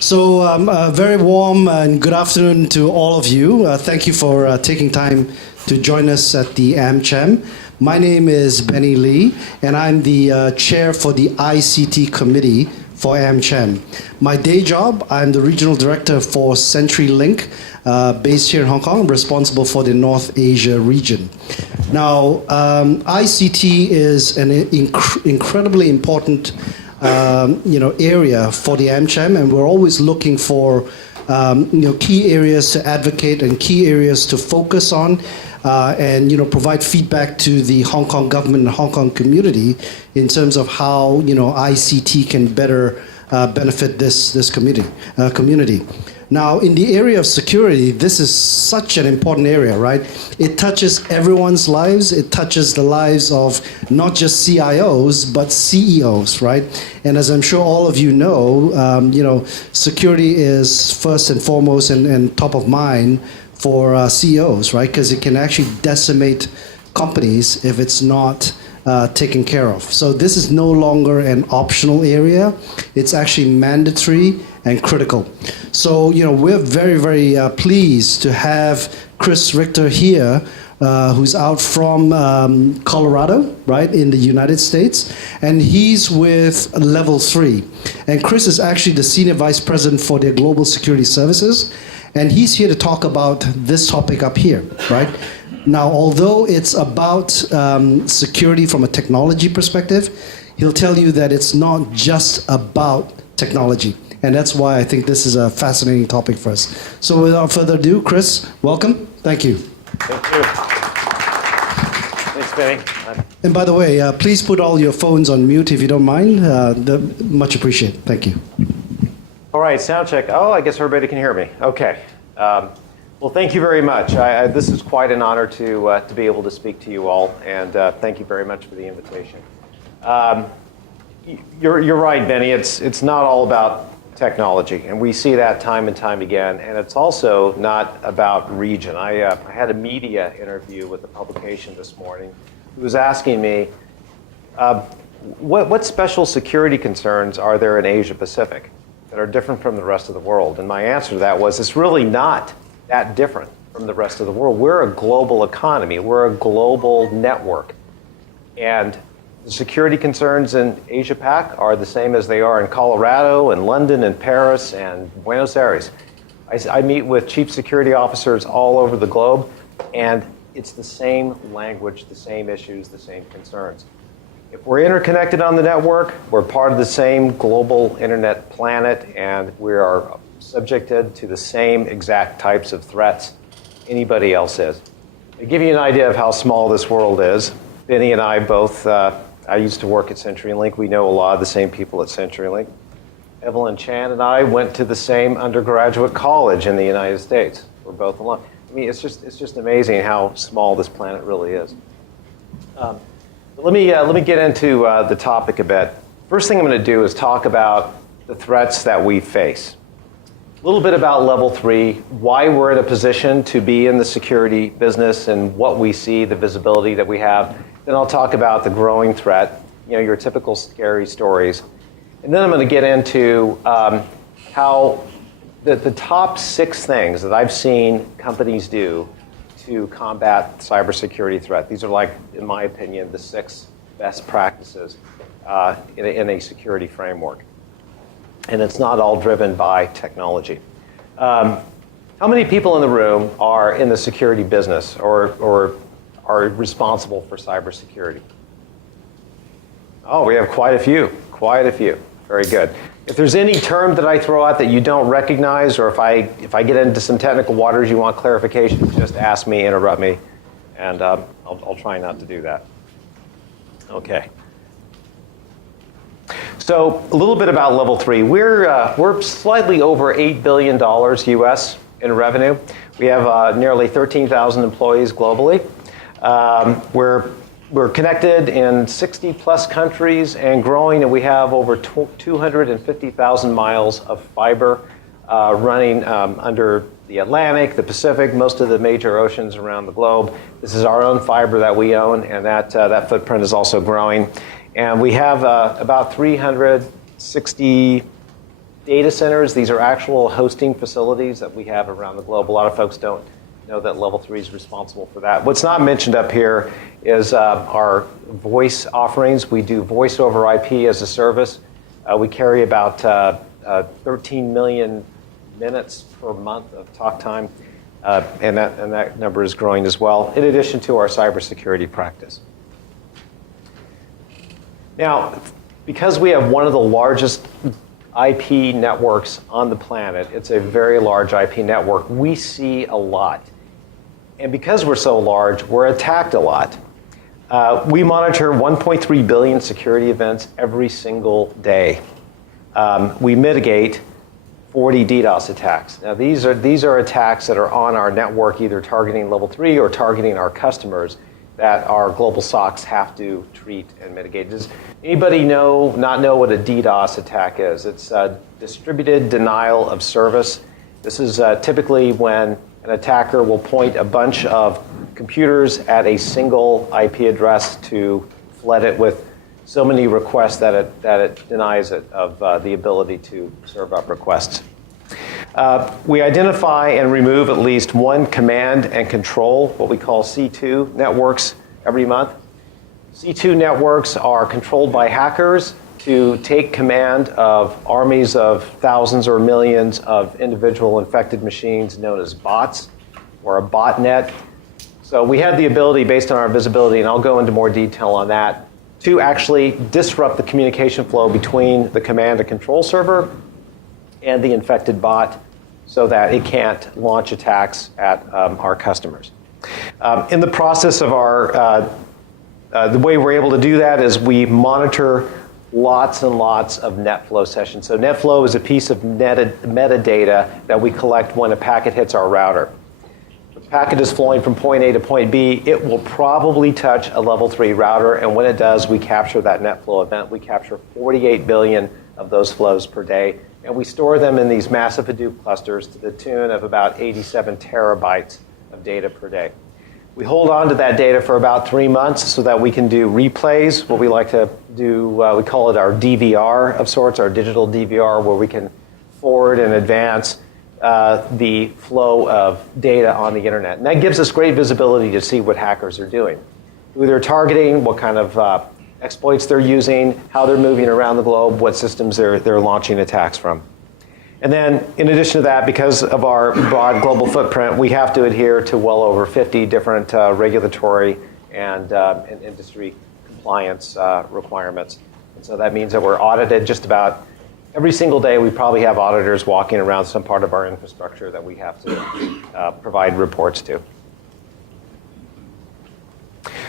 A very warm and good afternoon to all of you. Thank you for taking time to join us at the AmCham. My name is Benny Lee, and I'm the chair for the ICT committee for AmCham. My day job, I'm the regional director for CenturyLink, based here in Hong Kong, responsible for the North Asia region. Now, ICT is an incredibly important area for the AmCham, and we're always looking for key areas to advocate and key areas to focus on, and provide feedback to the Hong Kong government and Hong Kong community in terms of how ICT can better benefit this community. Now, in the area of security, this is such an important area, right? It touches everyone's lives. It touches the lives of not just CIOs, but CEOs, right? And as I'm sure all of you know, security is first and foremost and top of mind for CEOs, right? Because it can actually decimate companies if it's not taken care of. So this is no longer an optional area. It's actually mandatory and critical. So, we're very, very pleased to have Chris Richter here, who's out from Colorado, right, in the United States, and he's with Level 3. And Chris is actually the Senior Vice President for their Global Security Services, and he's here to talk about this topic up here, right? Now, although it's about security from a technology perspective, he'll tell you that it's not just about technology. And that's why I think this is a fascinating topic for us. So without further ado, Chris, welcome. Thank you. Thank you. Thanks, Benny. And by the way, please put all your phones on mute if you don't mind. Much appreciated. Thank you. All right, sound check. Oh, I guess everybody can hear me. Okay. Well, thank you very much. This is quite an honor to be able to speak to you all, and thank you very much for the invitation. You're right, Benny. It's not all about technology, and we see that time and time again, and it's also not about region. I had a media interview with a publication this morning who was asking me, what special security concerns are there in Asia Pacific that are different from the rest of the world? And my answer to that was, it's really not that different from the rest of the world. We're a global economy. We're a global network. And the security concerns in Asia Pac are the same as they are in Colorado and London and Paris and Buenos Aires. I meet with chief security officers all over the globe, and it's the same language, the same issues, the same concerns. If we're interconnected on the network, we're part of the same global internet planet, and we are subjected to the same exact types of threats anybody else is. To give you an idea of how small this world is, Benny and I both, I used to work at CenturyLink. We know a lot of the same people at CenturyLink. Evelyn Chan and I went to the same undergraduate college in the United States. We're both alone. I mean, it's just amazing how small this planet really is. Let me get into the topic a bit. First thing I'm going to do is talk about the threats that we face. A little bit about Level 3, why we're in a position to be in the security business and what we see, the visibility that we have. Then I'll talk about the growing threat, your typical scary stories. And then I'm going to get into how the top 6 things that I've seen companies do to combat cybersecurity threat. These are, like, in my opinion, the 6 best practices in a security framework. And it's not all driven by technology. How many people in the room are in the security business or are responsible for cybersecurity? Oh, we have quite a few. Very good. If there's any term that I throw out that you don't recognize, or if I get into some technical waters, you want clarification, just ask me, interrupt me, and I'll try not to do that. Okay. So a little bit about Level 3. We're slightly over $8 billion US in revenue. We have nearly 13,000 employees globally. We're connected in 60 plus countries and growing, and we have over 250,000 miles of fiber running under the Atlantic, the Pacific, most of the major oceans around the globe. This is our own fiber that we own, and that footprint is also growing. And we have about 360 data centers. These are actual hosting facilities that we have around the globe. A lot of folks don't know that level 3 is responsible for that. What's not mentioned up here is our voice offerings. We do voice over IP as a service. We carry about 13 million minutes per month of talk time, and that number is growing as well, in addition to our cybersecurity practice. Now, because we have one of the largest IP networks on the planet, it's a very large IP network, we see a lot. And because we're so large, we're attacked a lot. We monitor 1.3 billion security events every single day. We mitigate 40 DDoS attacks. Now, these are attacks that are on our network, either targeting level 3 or targeting our customers, that our global SOCs have to treat and mitigate. Does anybody not know what a DDoS attack is? It's a distributed denial of service. This is typically when an attacker will point a bunch of computers at a single IP address to flood it with so many requests that it denies it of the ability to serve up requests. We identify and remove at least one command and control, what we call C2 networks, every month. C2 networks are controlled by hackers to take command of armies of thousands or millions of individual infected machines known as bots, or a botnet. So we have the ability, based on our visibility, and I'll go into more detail on that, to actually disrupt the communication flow between the command and control server and the infected bot so that it can't launch attacks at our customers. In the process of the way we're able to do that is we monitor lots and lots of NetFlow sessions. So NetFlow is a piece of metadata that we collect when a packet hits our router. The packet is flowing from point A to point B. It will probably touch a level 3 router, and when it does, we capture that NetFlow event. We capture 48 billion of those flows per day, and we store them in these massive Hadoop clusters to the tune of about 87 terabytes of data per day. We hold on to that data for about 3 months so that we can do replays, what we like to do, we call it our DVR of sorts, our digital DVR, where we can forward and advance the flow of data on the internet. And that gives us great visibility to see what hackers are doing, who they're targeting, what kind of exploits they're using, how they're moving around the globe, what systems they're launching attacks from. And then, in addition to that, because of our broad global footprint, we have to adhere to well over 50 different regulatory and industry compliance requirements. And so that means that we're audited just about every single day. We probably have auditors walking around some part of our infrastructure that we have to provide reports to.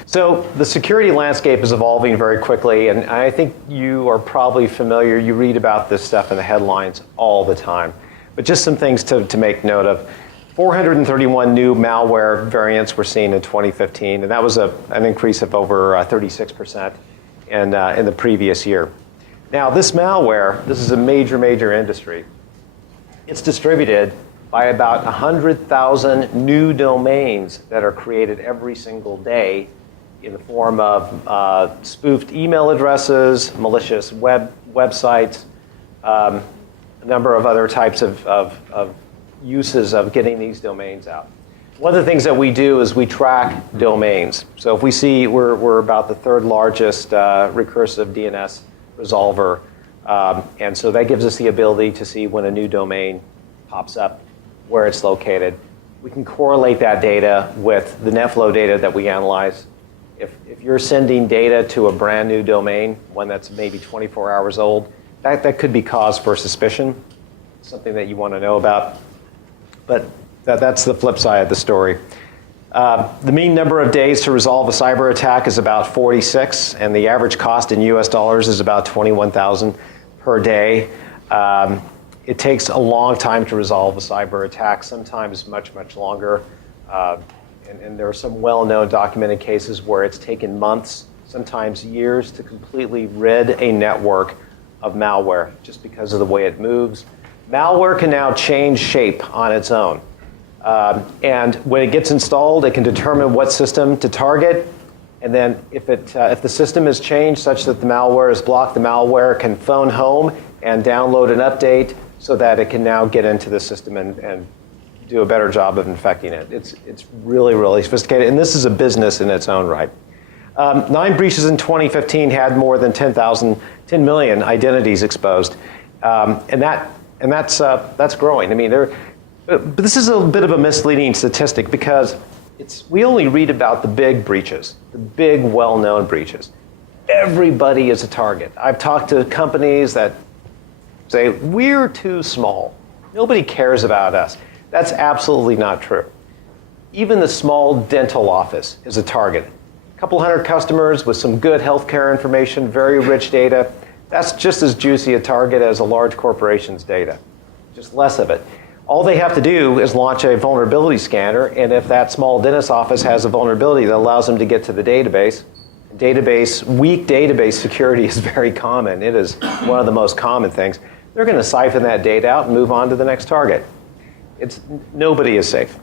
So the security landscape is evolving very quickly, and I think you are probably familiar. You read about this stuff in the headlines all the time. But just some things to make note of. 431 new malware variants were seen in 2015, and that was an increase of over 36% in the previous year. Now, this malware, this is a major industry. It's distributed by about 100,000 new domains that are created every single day in the form of spoofed email addresses, malicious websites, a number of other types of uses of getting these domains out. One of the things that we do is we track domains. So if we see we're about the third largest recursive DNS resolver, and so that gives us the ability to see when a new domain pops up, where it's located. We can correlate that data with the NetFlow data that we analyze. If you're sending data to a brand new domain, one that's maybe 24 hours old, that could be cause for suspicion, something that you want to know about. But that's the flip side of the story. The mean number of days to resolve a cyber attack is about 46, and the average cost in US dollars is about 21,000 per day. It takes a long time to resolve a cyber attack, sometimes much longer. And there are some well-known documented cases where it's taken months, sometimes years, to completely rid a network of malware just because of the way it moves. Malware can now change shape on its own. And when it gets installed, it can determine what system to target. And then if the system is changed such that the malware is blocked, the malware can phone home and download an update so that it can now get into the system and do a better job of infecting it. It's really, really sophisticated, and this is a business in its own right. 9 breaches in 2015 had more than 10 million identities exposed, and that's growing. I mean, but this is a bit of a misleading statistic because we only read about the big breaches, the big, well-known breaches. Everybody is a target. I've talked to companies that say, we're too small. Nobody cares about us. That's absolutely not true. Even the small dental office is a target. A couple hundred customers with some good healthcare information, very rich data. That's just as juicy a target as a large corporation's data, just less of it. All they have to do is launch a vulnerability scanner, and if that small dentist office has a vulnerability that allows them to get to the database, weak database security is very common. It is one of the most common things. They're going to siphon that data out and move on to the next target. Nobody is safe.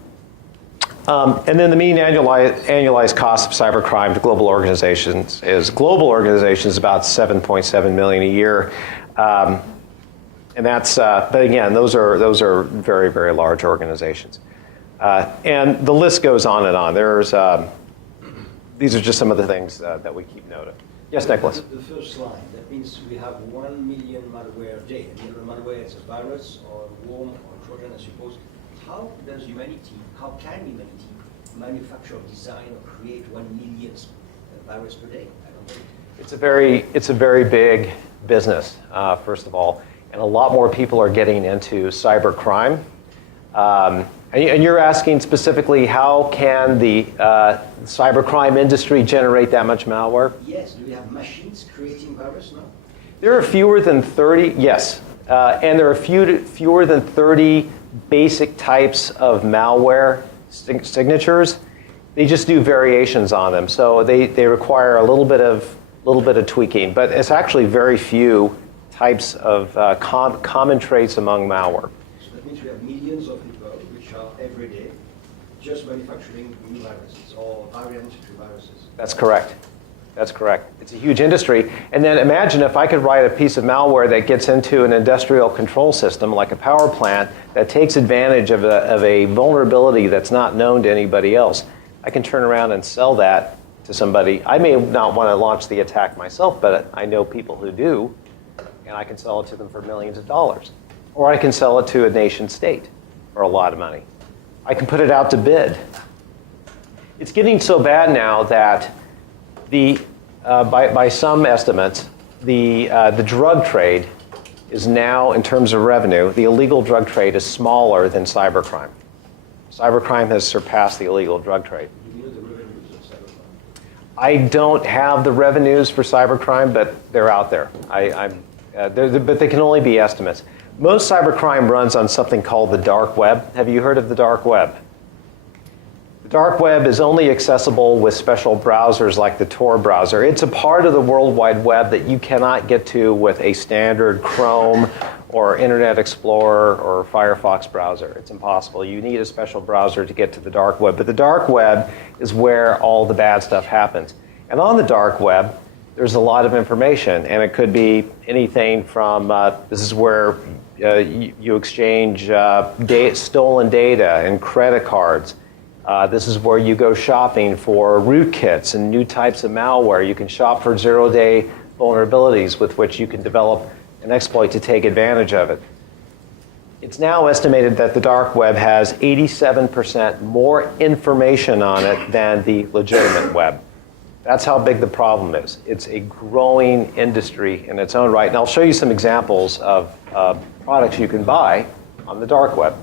And then the mean annualized cost of cybercrime to global organizations is about 7.7 million a year. And that's, but again, those are very, very large organizations. And the list goes on and on. These are just some of the things that we keep note of. Yes, Nicholas? The first slide, that means we have 1 million malware a day. And malware is a virus or a worm or Trojan, I suppose. How can humanity manufacture, design, or create 1 million virus per day? I don't know. It's a very big business, first of all. And a lot more people are getting into cybercrime. And you're asking specifically, how can the cybercrime industry generate that much malware? Yes. Do we have machines creating virus now? There are fewer than 30, yes. And there are fewer than 30 basic types of malware signatures. They just do variations on them. So they require a little bit of tweaking. But it's actually very few types of common traits among malware. So that means we have millions of people which are every day just manufacturing new viruses or variants to viruses. That's correct. That's correct. It's a huge industry. And then imagine if I could write a piece of malware that gets into an industrial control system like a power plant that takes advantage of a vulnerability that's not known to anybody else. I can turn around and sell that to somebody. I may not want to launch the attack myself, but I know people who do. And I can sell it to them for millions of dollars. Or I can sell it to a nation state for a lot of money. I can put it out to bid. It's getting so bad now that by some estimates, the drug trade is now, in terms of revenue, the illegal drug trade is smaller than cybercrime. Cybercrime has surpassed the illegal drug trade. Do you know the revenues of cybercrime? I don't have the revenues for cybercrime, but they're out there. But they can only be estimates. Most cybercrime runs on something called the dark web. Have you heard of the dark web? The dark web is only accessible with special browsers like the Tor browser. It's a part of the World Wide Web that you cannot get to with a standard Chrome or Internet Explorer or Firefox browser. It's impossible. You need a special browser to get to the dark web. But the dark web is where all the bad stuff happens. And on the dark web, there's a lot of information, and it could be anything from this is where you exchange stolen data and credit cards. This is where you go shopping for rootkits and new types of malware. You can shop for zero-day vulnerabilities with which you can develop an exploit to take advantage of it. It's now estimated that the dark web has 87% more information on it than the legitimate web. That's how big the problem is. It's a growing industry in its own right. And I'll show you some examples of products you can buy on the dark web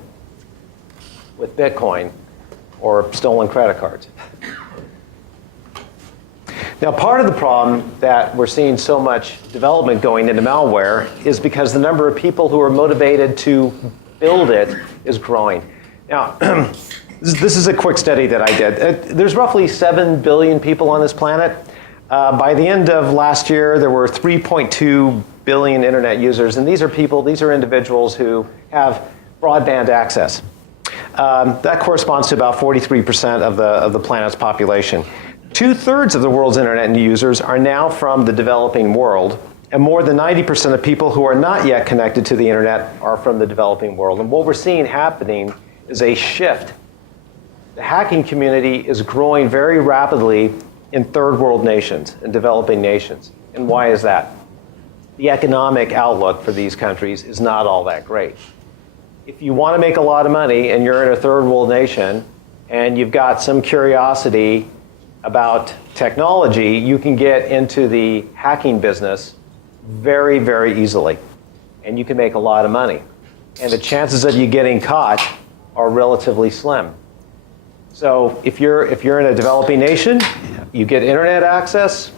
with Bitcoin or stolen credit cards. Now, part of the problem that we're seeing so much development going into malware is because the number of people who are motivated to build it is growing. Now, this is a quick study that I did. There's roughly 7 billion people on this planet. By the end of last year, there were 3.2 billion internet users, and these are individuals who have broadband access. That corresponds to about 43% of the planet's population. 2/3 of the world's internet users are now from the developing world, And more than 90% of people who are not yet connected to the internet are from the developing world. And what we're seeing happening is a shift. The hacking community is growing very rapidly in third world nations, in developing nations. And why is that? The economic outlook for these countries is not all that great. If you want to make a lot of money and you're in a third world nation and you've got some curiosity about technology, you can get into the hacking business very, very easily. And you can make a lot of money. And the chances of you getting caught are relatively slim. So if you're in a developing nation, you get internet access,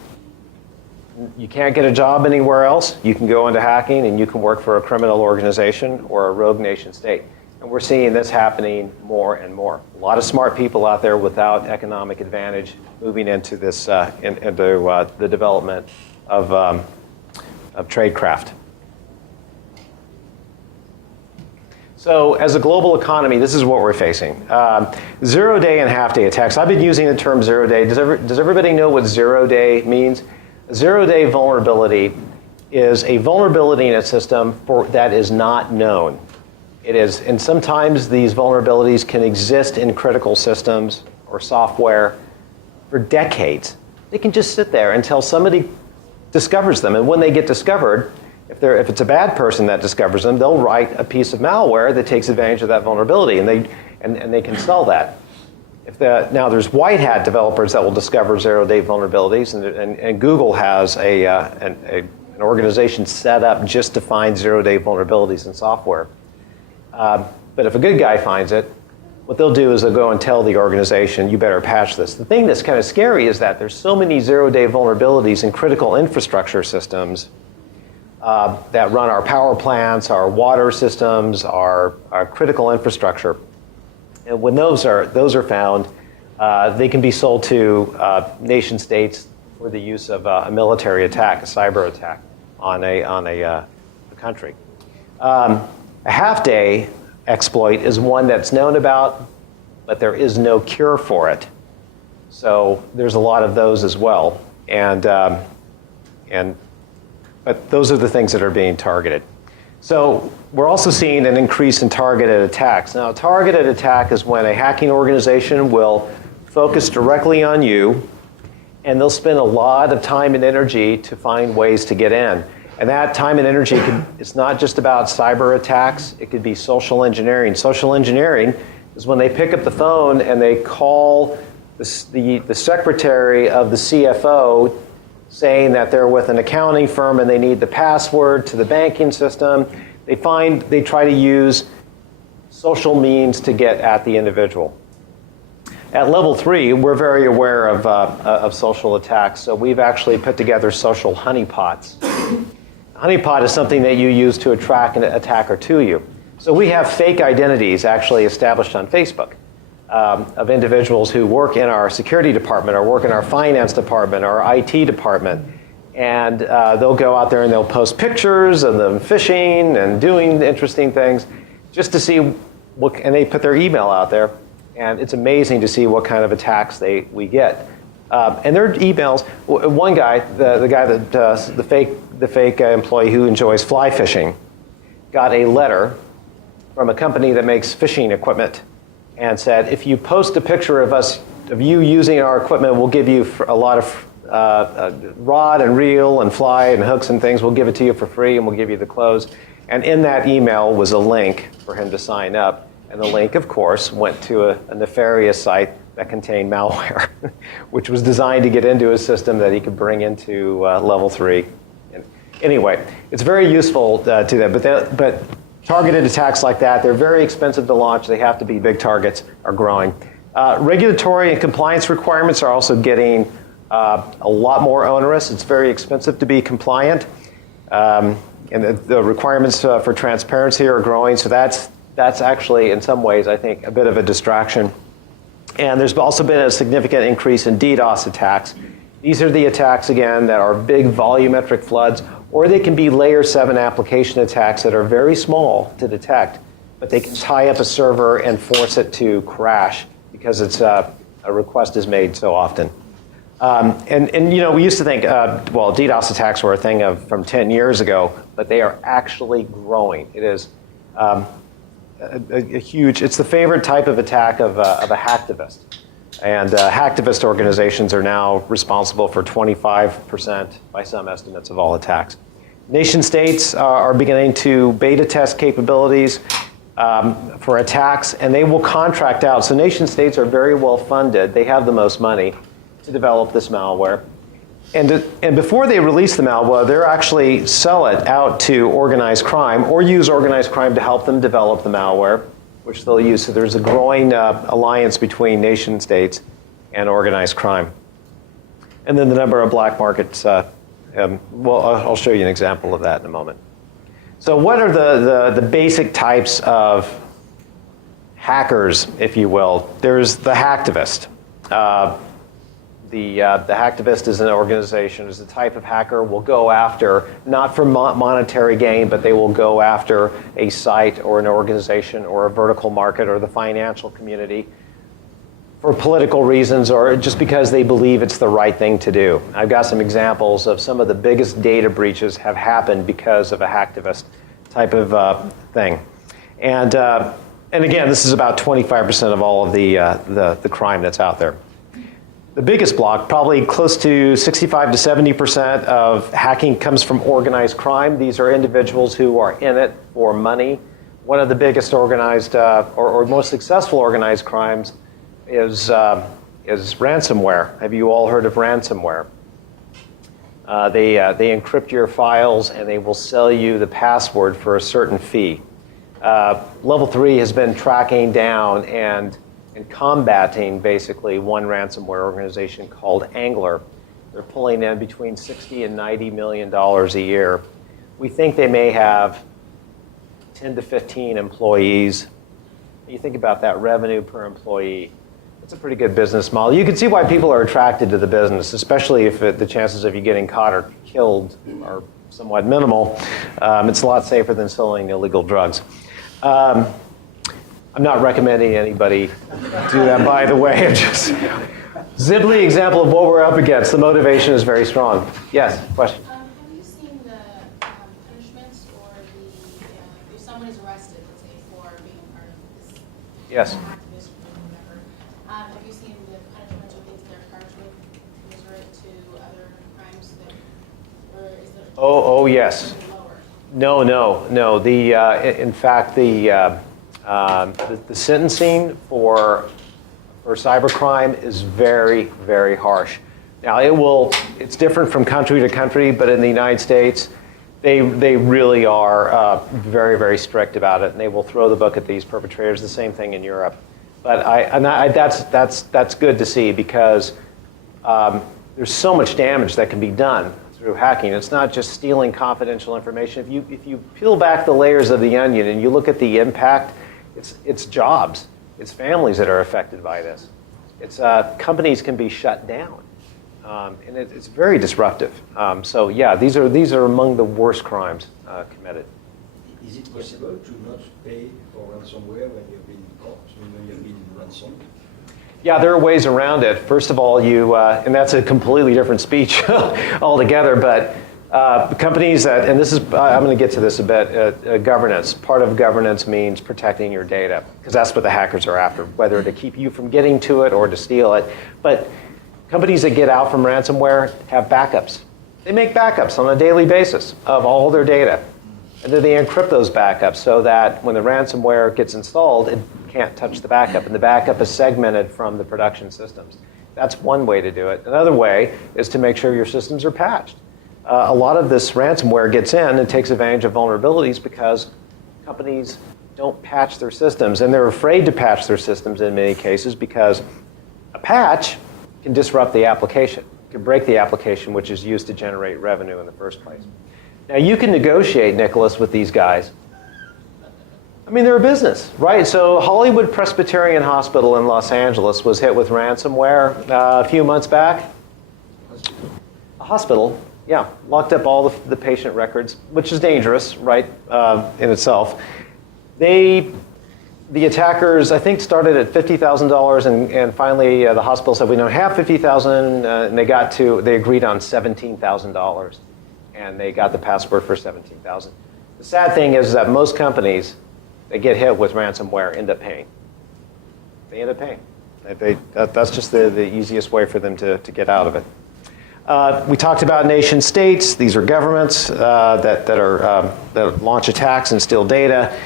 you can't get a job anywhere else, you can go into hacking and you can work for a criminal organization or a rogue nation state. And we're seeing this happening more and more. A lot of smart people out there without economic advantage moving into this, into the development of tradecraft. So as a global economy, this is what we're facing. 0-day and half-day attacks. I've been using the term 0-day. Does everybody know what 0-day means? A 0-day vulnerability is a vulnerability in a system that is not known. It is, and sometimes these vulnerabilities can exist in critical systems or software for decades. They can just sit there until somebody discovers them. And when they get discovered, if it's a bad person that discovers them, they'll write a piece of malware that takes advantage of that vulnerability, and they can sell that. Now there's white hat developers that will discover 0-day vulnerabilities, and Google has an organization set up just to find 0-day vulnerabilities in software. But if a good guy finds it, what they'll do is they'll go and tell the organization, you better patch this. The thing that's kind of scary is that there's so many 0-day vulnerabilities in critical infrastructure systems that run our power plants, our water systems, our critical infrastructure. And when those are found, they can be sold to nation states for the use of a military attack, a cyber attack on a country. A half-day exploit is one that's known about, but there is no cure for it. So there's a lot of those as well, but those are the things that are being targeted. So we're also seeing an increase in targeted attacks. Now, a targeted attack is when a hacking organization will focus directly on you, and they'll spend a lot of time and energy to find ways to get in. And that time and energy, it's not just about cyber attacks. It could be social engineering. Social engineering is when they pick up the phone and they call the secretary of the CFO saying that they're with an accounting firm and they need the password to the banking system. They try to use social means to get at the individual. At level 3, we're very aware of social attacks, so we've actually put together social honeypots. A honeypot is something that you use to attract an attacker to you. So we have fake identities actually established on Facebook of individuals who work in our security department or work in our finance department or our IT department. And they'll go out there and they'll post pictures of them fishing and doing interesting things just to see and they put their email out there. And it's amazing to see what kind of attacks we get. And their emails, one guy, the guy that does the fake employee who enjoys fly fishing, got a letter from a company that makes fishing equipment and said, if you post a picture of you using our equipment, we'll give you a lot of rod and reel and fly and hooks and things. We'll give it to you for free and we'll give you the clothes. And in that email was a link for him to sign up. And the link, of course, went to a nefarious site that contained malware, which was designed to get into a system that he could bring into level 3. And anyway, it's very useful to that. But targeted attacks like that, they're very expensive to launch. They have to be big targets, are growing. Regulatory and compliance requirements are also getting a lot more onerous. It's very expensive to be compliant. And the requirements for transparency are growing. So that's actually, in some ways, I think, a bit of a distraction. And there's also been a significant increase in DDoS attacks. These are the attacks, again, that are big volumetric floods, or they can be layer 7 application attacks that are very small to detect, but they can tie up a server and force it to crash because a request is made so often. And you know, we used to think, well, DDoS attacks were a thing from 10 years ago, but they are actually growing. It is a huge, it's the favorite type of attack of a hacktivist. And hacktivist organizations are now responsible for 25%, by some estimates, of all attacks. Nation states are beginning to beta test capabilities for attacks, and they will contract out. So nation states are very well funded. They have the most money to develop this malware. And before they release the malware, they'll actually sell it out to organized crime or use organized crime to help them develop the malware, which they'll use. So there's a growing alliance between nation states and organized crime. And then the number of black markets, well, I'll show you an example of that in a moment. So what are the basic types of hackers, if you will? There's the hacktivist. The hacktivist is an organization, is a type of hacker will go after, not for monetary gain, but they will go after a site or an organization or a vertical market or the financial community for political reasons or just because they believe it's the right thing to do. I've got some examples of some of the biggest data breaches have happened because of a hacktivist type of thing. And again, this is about 25% of all of the crime that's out there. The biggest block, probably close to 65 to 70% of hacking comes from organized crime. These are individuals who are in it for money. One of the biggest organized or most successful organized crimes is ransomware. Have you all heard of ransomware? They encrypt your files and they will sell you the password for a certain fee. Level 3 has been tracking down and combating basically one ransomware organization called Angler. They're pulling in between $60 and $90 million a year. We think they may have 10 to 15 employees. You think about that revenue per employee. It's a pretty good business model. You can see why people are attracted to the business, especially if the chances of you getting caught or killed are somewhat minimal. It's a lot safer than selling illegal drugs. I'm not recommending anybody do that, by the way. Just Zibly example of what we're up against. The motivation is very strong. Yes, question? Have you seen the punishments or if someone is arrested, let's say, for being a part of this Yes. activist or whatever, have you seen the punishments or things they're charged with commensurate to other crimes or is there Oh, yes. lower? No. In fact, the sentencing for cybercrime is very, very harsh. Now, it's different from country to country, but in the United States, they really are very, very strict about it, and they will throw the book at these perpetrators. The same thing in Europe. But that's good to see because there's so much damage that can be done through hacking. It's not just stealing confidential information. If you peel back the layers of the onion and you look at the impact, it's jobs, it's families that are affected by this. It's companies can be shut down, and it's very disruptive. So yeah, these are among the worst crimes committed. Is it possible to not pay for ransomware when you've been caught, when you've been ransomed? Yeah, there are ways around it. First of all, and that's a completely different speech altogether, but companies that, and this is, I'm going to get to this a bit, governance. Part of governance means protecting your data, because that's what the hackers are after, whether to keep you from getting to it or to steal it. But companies that get out from ransomware have backups. They make backups on a daily basis of all their data. And then they encrypt those backups so that when the ransomware gets installed, it can't touch the backup. And the backup is segmented from the production systems. That's one way to do it. Another way is to make sure your systems are patched. A lot of this ransomware gets in and takes advantage of vulnerabilities because companies don't patch their systems, and they're afraid to patch their systems in many cases because a patch can disrupt the application, can break the application which is used to generate revenue in the first place. Now you can negotiate, Nicholas, with these guys. I mean, they're a business, right? So Hollywood Presbyterian Hospital in Los Angeles was hit with ransomware a few months back. A hospital. Yeah, locked up all the patient records, which is dangerous, right, in itself. They the attackers, I think, started at $50,000, and finally the hospital said, we don't have $50,000, and they agreed on $17,000, and they got the password for $17,000. The sad thing is that most companies that get hit with ransomware end up paying. They end up paying. That's just the easiest way for them to get out of it. We talked about nation states. These are governments that launch attacks and steal data.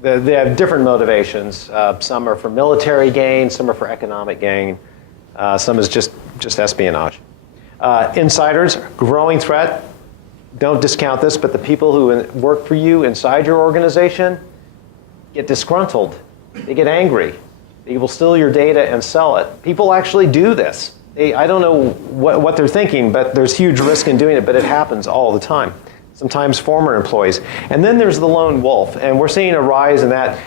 They have different motivations. Some are for military gain, some are for economic gain, some is just espionage. Insiders, growing threat. Don't discount this, but the people who work for you inside your organization get disgruntled. They get angry. They will steal your data and sell it. People actually do this. I don't know what they're thinking, but there's huge risk in doing it, but it happens all the time. Sometimes former employees. And then there's the lone wolf, and we're seeing a rise in that.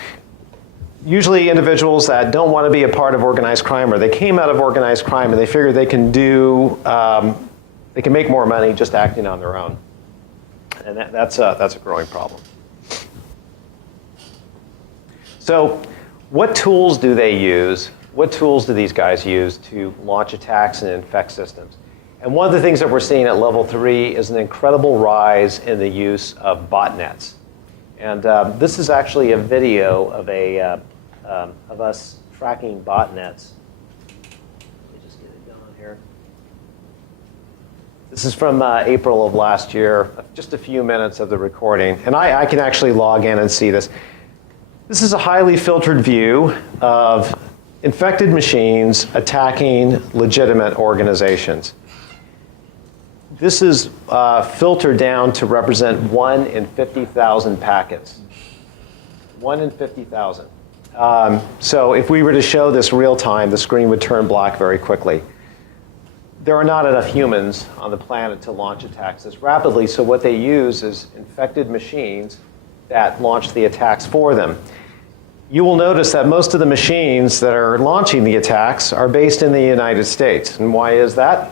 Usually individuals that don't want to be a part of organized crime, or they came out of organized crime and they figure they can they can make more money just acting on their own. And that's a growing problem. So what tools do they use? What tools do these guys use to launch attacks and infect systems? And one of the things that we're seeing at level 3 is an incredible rise in the use of botnets. And this is actually a video of us tracking botnets. Let me just get it going here. This is from April of last year, just a few minutes of the recording. And I can actually log in and see this. This is a highly filtered view of infected machines attacking legitimate organizations. This is filtered down to represent 1 in 50,000 packets. 1 in 50,000. So if we were to show this real time, the screen would turn black very quickly. There are not enough humans on the planet to launch attacks this rapidly, so what they use is infected machines that launch the attacks for them. You will notice that most of the machines that are launching the attacks are based in the United States. And why is that?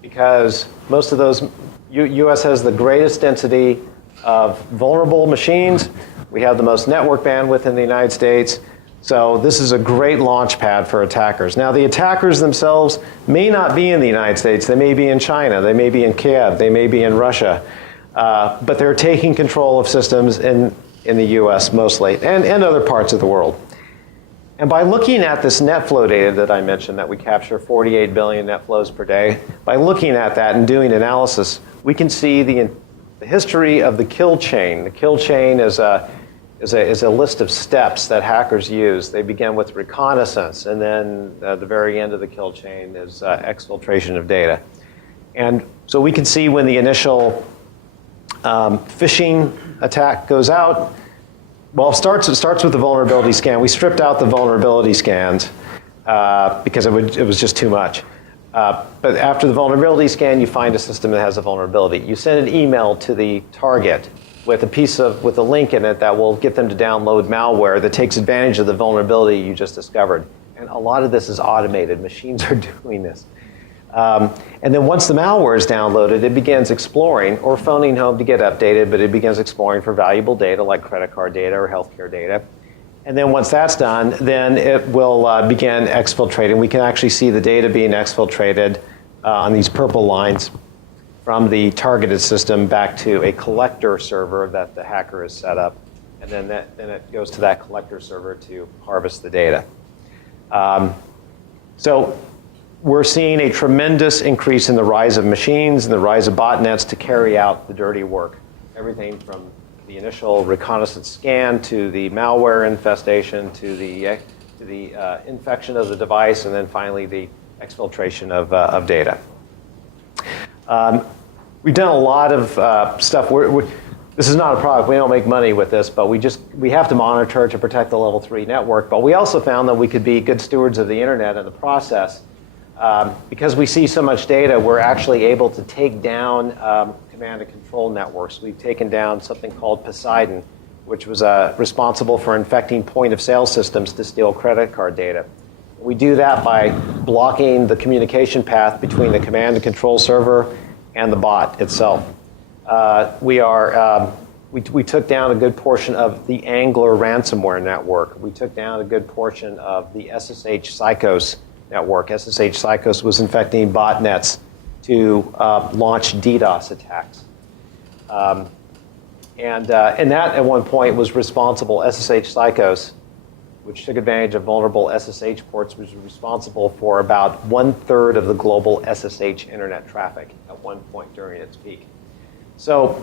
Because most of those, US has the greatest density of vulnerable machines. We have the most network bandwidth in the United States. So this is a great launch pad for attackers. Now the attackers themselves may not be in the United States. They may be in China. They may be in Kiev. They may be in Russia. But they're taking control of systems in the US mostly, and other parts of the world. And by looking at this net flow data that I mentioned, that we capture 48 billion net flows per day, by looking at that and doing analysis, we can see the history of the kill chain. The kill chain is a list of steps that hackers use. They begin with reconnaissance, and then the very end of the kill chain is exfiltration of data. And so we can see when the initial phishing attack goes out. Well, it starts with the vulnerability scan. We stripped out the vulnerability scans because it was just too much. But after the vulnerability scan, you find a system that has a vulnerability. You send an email to the target with a link in it that will get them to download malware that takes advantage of the vulnerability you just discovered. And a lot of this is automated. Machines are doing this. And then once the malware is downloaded, it begins exploring, or phoning home to get updated, but it begins exploring for valuable data like credit card data or healthcare data. And then once that's done, then it will begin exfiltrating. We can actually see the data being exfiltrated on these purple lines from the targeted system back to a collector server that the hacker has set up. And then it goes to that collector server to harvest the data. So we're seeing a tremendous increase in the rise of machines and the rise of botnets to carry out the dirty work. Everything from the initial reconnaissance scan to the malware infestation to the infection of the device, and then finally the exfiltration of data. We've done a lot of stuff. This is not a product. We don't make money with this, but we have to monitor to protect the level 3 network. But we also found that we could be good stewards of the internet in the process. Because we see so much data, we're actually able to take down command and control networks. We've taken down something called Poseidon, which was responsible for infecting point-of-sale systems to steal credit card data. We do that by blocking the communication path between the command and control server and the bot itself. We We took down a good portion of the Angler ransomware network. We took down a good portion of the SSH Psychos network. SSH Psychos was infecting botnets to launch DDoS attacks. And that at one point was responsible, SSH Psychos, which took advantage of vulnerable SSH ports, was responsible for about 1/3 of the global SSH internet traffic at one point during its peak. So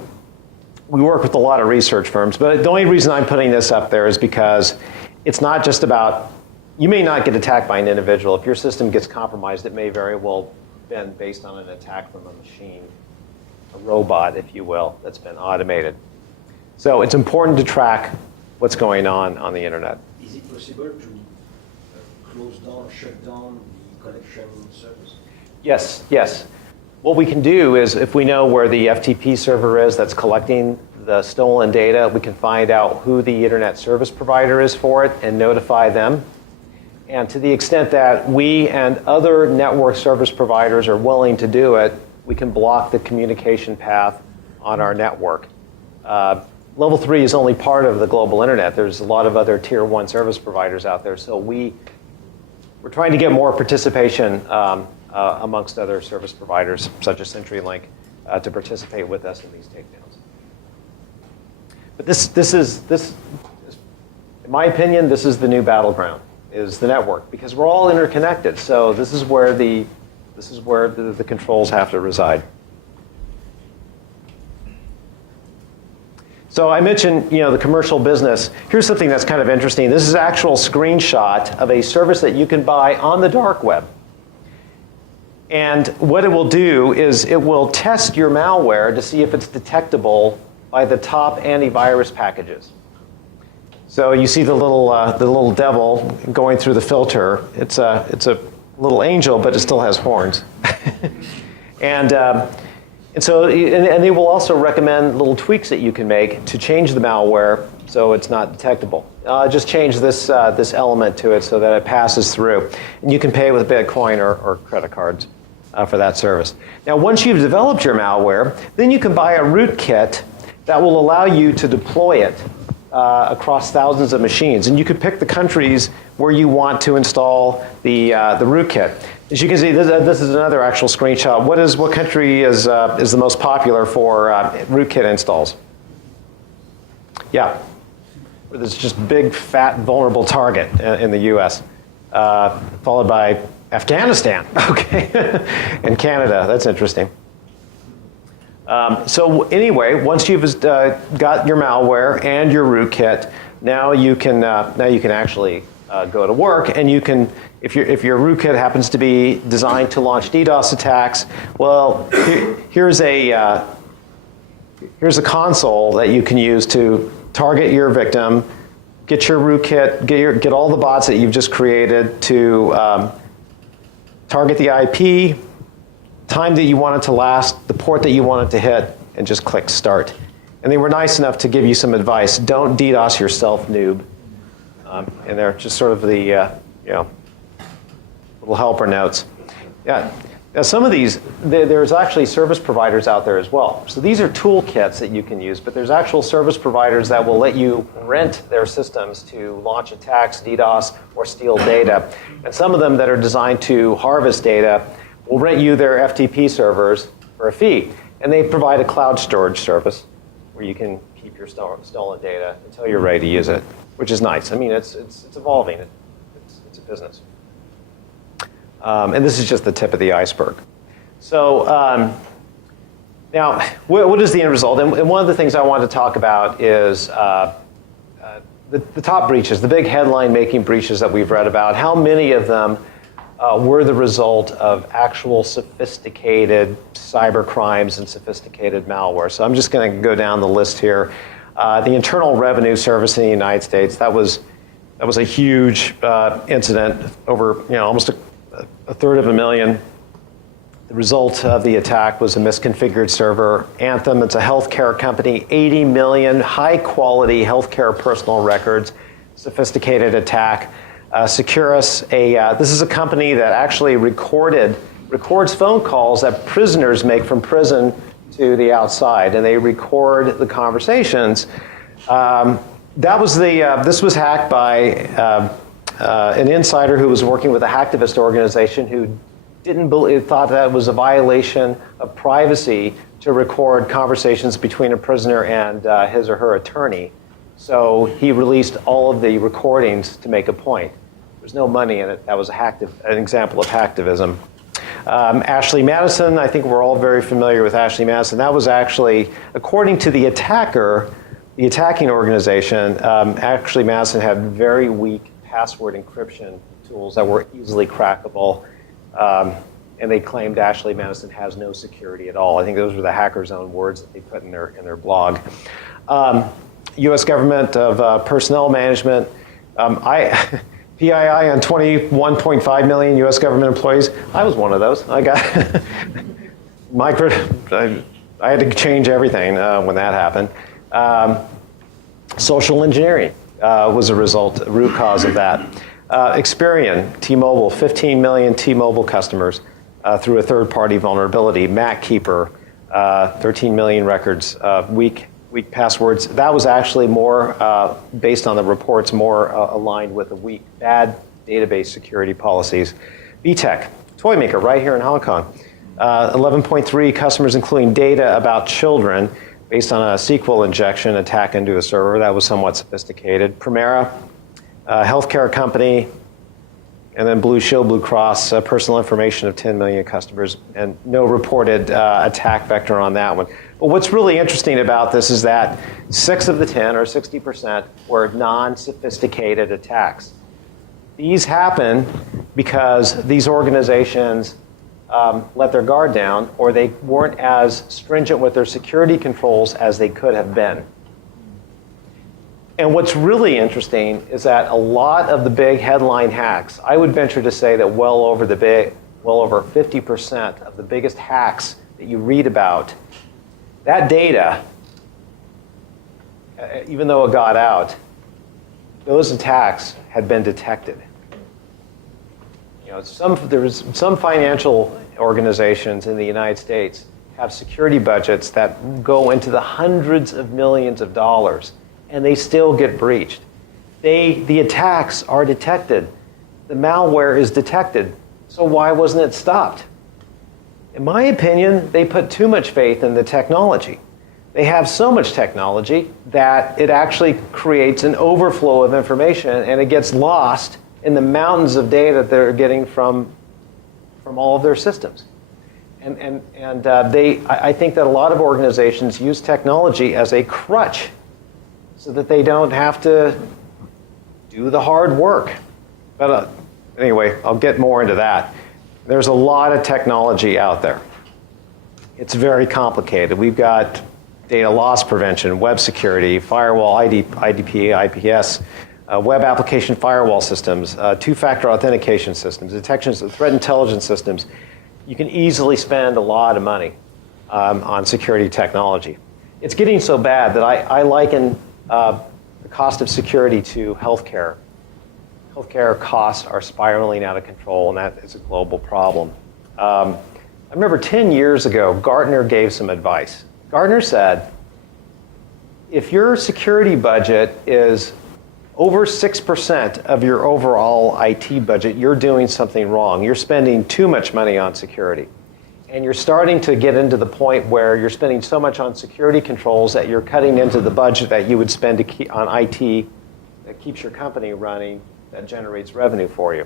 we work with a lot of research firms, but the only reason I'm putting this up there is because it's not just about, you may not get attacked by an individual. If your system gets compromised, it may very well have been based on an attack from a machine, a robot, if you will, that's been automated. So it's important to track what's going on the internet. Is it possible to close down, shut down the connection service? Yes, yes. What we can do is, if we know where the FTP server is that's collecting the stolen data, we can find out who the internet service provider is for it and notify them. And to the extent that we and other network service providers are willing to do it, we can block the communication path on our network. Level 3 is only part of the global internet. There's a lot of other tier 1 service providers out there. So we're trying to get more participation amongst other service providers, such as CenturyLink, to participate with us in these takedowns. But this is, in my opinion, this is the new battleground, is the network, because we're all interconnected. So this is where the controls have to reside. So I mentioned, the commercial business. Here's something that's kind of interesting. This is an actual screenshot of a service that you can buy on the dark web. And what it will do is it will test your malware to see if it's detectable by the top antivirus packages. So you see the little devil going through the filter. It's a little angel, but it still has horns. And so they will also recommend little tweaks that you can make to change the malware so it's not detectable. Just change this element to it so that it passes through. And you can pay with Bitcoin or credit cards for that service. Now, once you've developed your malware, then you can buy a rootkit that will allow you to deploy it across thousands of machines. And you can pick the countries where you want to install the rootkit. As you can see, this is another actual screenshot. What country is the most popular for rootkit installs? Yeah, there's just big, fat, vulnerable target in the U.S., followed by Afghanistan, okay, and Canada. That's interesting. So anyway, once you've got your malware and your rootkit, now you can actually go to work, and you can, if your rootkit happens to be designed to launch DDoS attacks, well, here's a console that you can use to target your victim, get your rootkit, get all the bots that you've just created to target the IP, time that you want it to last, the port that you want it to hit, and just click start. And they were nice enough to give you some advice. Don't DDoS yourself, noob. And they're just sort of the little helper notes. Yeah. Now some of these, there's actually service providers out there as well. So these are toolkits that you can use, but there's actual service providers that will let you rent their systems to launch attacks, DDoS, or steal data. And some of them that are designed to harvest data will rent you their FTP servers for a fee. And they provide a cloud storage service where you can keep your stolen data until you're ready to use it, which is nice. I mean, it's evolving. It's a business. And this is just the tip of the iceberg. So now, what is the end result? And one of the things I want to talk about is the top breaches, the big headline-making breaches that we've read about. How many of them were the result of actual sophisticated cyber crimes and sophisticated malware? So I'm just going to go down the list here. The Internal Revenue Service in the United States, that was a huge incident, over almost a third of a million. The result of the attack was a misconfigured server. Anthem, it's a healthcare company, 80 million high-quality healthcare personal records, sophisticated attack. Securus, this is a company that actually records phone calls that prisoners make from prison to the outside, and they record the conversations. This was hacked by an insider who was working with a hacktivist organization who thought that it was a violation of privacy to record conversations between a prisoner and his or her attorney. So he released all of the recordings to make a point. There's no money in it. That was an example of hacktivism. Ashley Madison, I think we're all very familiar with Ashley Madison. That was actually, according to the attacker, the attacking organization, Ashley Madison had very weak password encryption tools that were easily crackable. And they claimed Ashley Madison has no security at all. I think those were the hacker's own words that they put in their blog. U.S. government of personnel management. PII on 21.5 million U.S. government employees. I was one of those. I got I had to change everything when that happened. Social engineering was a root cause of that. Experian, T-Mobile, 15 million T-Mobile customers through a third-party vulnerability. MacKeeper, 13 million records, weak passwords. That was actually more, based on the reports, more aligned with the bad database security policies. VTech, toy maker right here in Hong Kong. 11.3 customers, including data about children, based on a SQL injection attack into a server. That was somewhat sophisticated. Primera, a healthcare company, and then Blue Shield, Blue Cross, personal information of 10 million customers, and no reported attack vector on that one. But what's really interesting about this is that 6 of the 10, or 60%, were non-sophisticated attacks. These happen because these organizations let their guard down, or they weren't as stringent with their security controls as they could have been. And what's really interesting is that a lot of the big headline hacks, I would venture to say that well over 50% of the biggest hacks that you read about, that data, even though it got out, those attacks had been detected. You know, there's some financial organizations in the United States have security budgets that go into the hundreds of millions of dollars, and they still get breached. The attacks are detected. The malware is detected. So why wasn't it stopped? In my opinion, they put too much faith in the technology. They have so much technology that it actually creates an overflow of information, and it gets lost in the mountains of data they're getting from all of their systems. I think that a lot of organizations use technology as a crutch so that they don't have to do the hard work. But anyway, I'll get more into that. There's a lot of technology out there. It's very complicated. We've got data loss prevention, web security, firewall, IDP, IPS, web application firewall systems, two-factor authentication systems, detections of threat intelligence systems. You can easily spend a lot of money on security technology. It's getting so bad that I liken the cost of security to healthcare. Healthcare costs are spiraling out of control, and that is a global problem. I remember 10 years ago, Gartner gave some advice. Gartner said, if your security budget is over 6% of your overall IT budget, you're doing something wrong. You're spending too much money on security. And you're starting to get into the point where you're spending so much on security controls that you're cutting into the budget that you would spend on IT that keeps your company running, that generates revenue for you.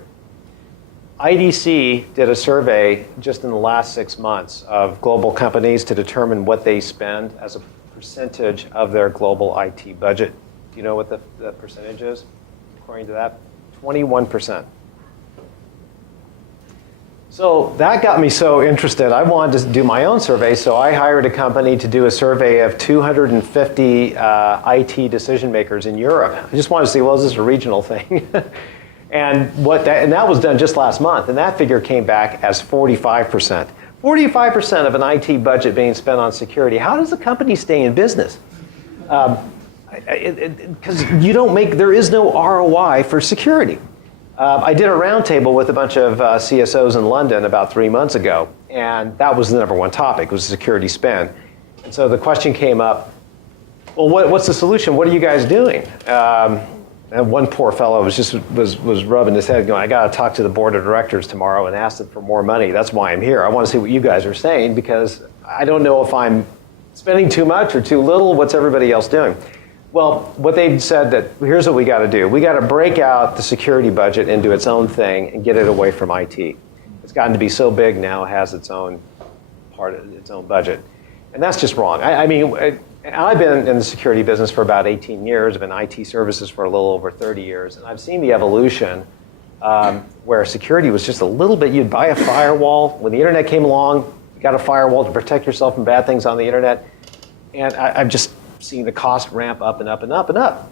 IDC did a survey just in the last 6 months of global companies to determine what they spend as a percentage of their global IT budget. Do you know what the percentage is, according to that? 21%. So that got me so interested. I wanted to do my own survey, so I hired a company to do a survey of 250 IT decision makers in Europe. I just wanted to see, well, is this a regional thing? and that was done just last month, and that figure came back as 45%. 45% of an IT budget being spent on security. How does a company stay in business? Because there is no ROI for security. I did a roundtable with a bunch of CSOs in London about 3 months ago, and that was the #1 topic, was security spend. And so the question came up, well, what's the solution? What are you guys doing? And one poor fellow was rubbing his head going, I got to talk to the board of directors tomorrow and ask them for more money. That's why I'm here. I want to see what you guys are saying because I don't know if I'm spending too much or too little. What's everybody else doing? Well, what they've said that here's what we got to do. We got to break out the security budget into its own thing and get it away from IT. It's gotten to be so big now, it has its own part of its own budget. And that's just wrong. I mean, I've been in the security business for about 18 years. I've been in IT services for a little over 30 years. And I've seen the evolution where security was just a little bit, you'd buy a firewall. When the internet came along, you got a firewall to protect yourself from bad things on the internet. And I've just seen the cost ramp up and up and up and up.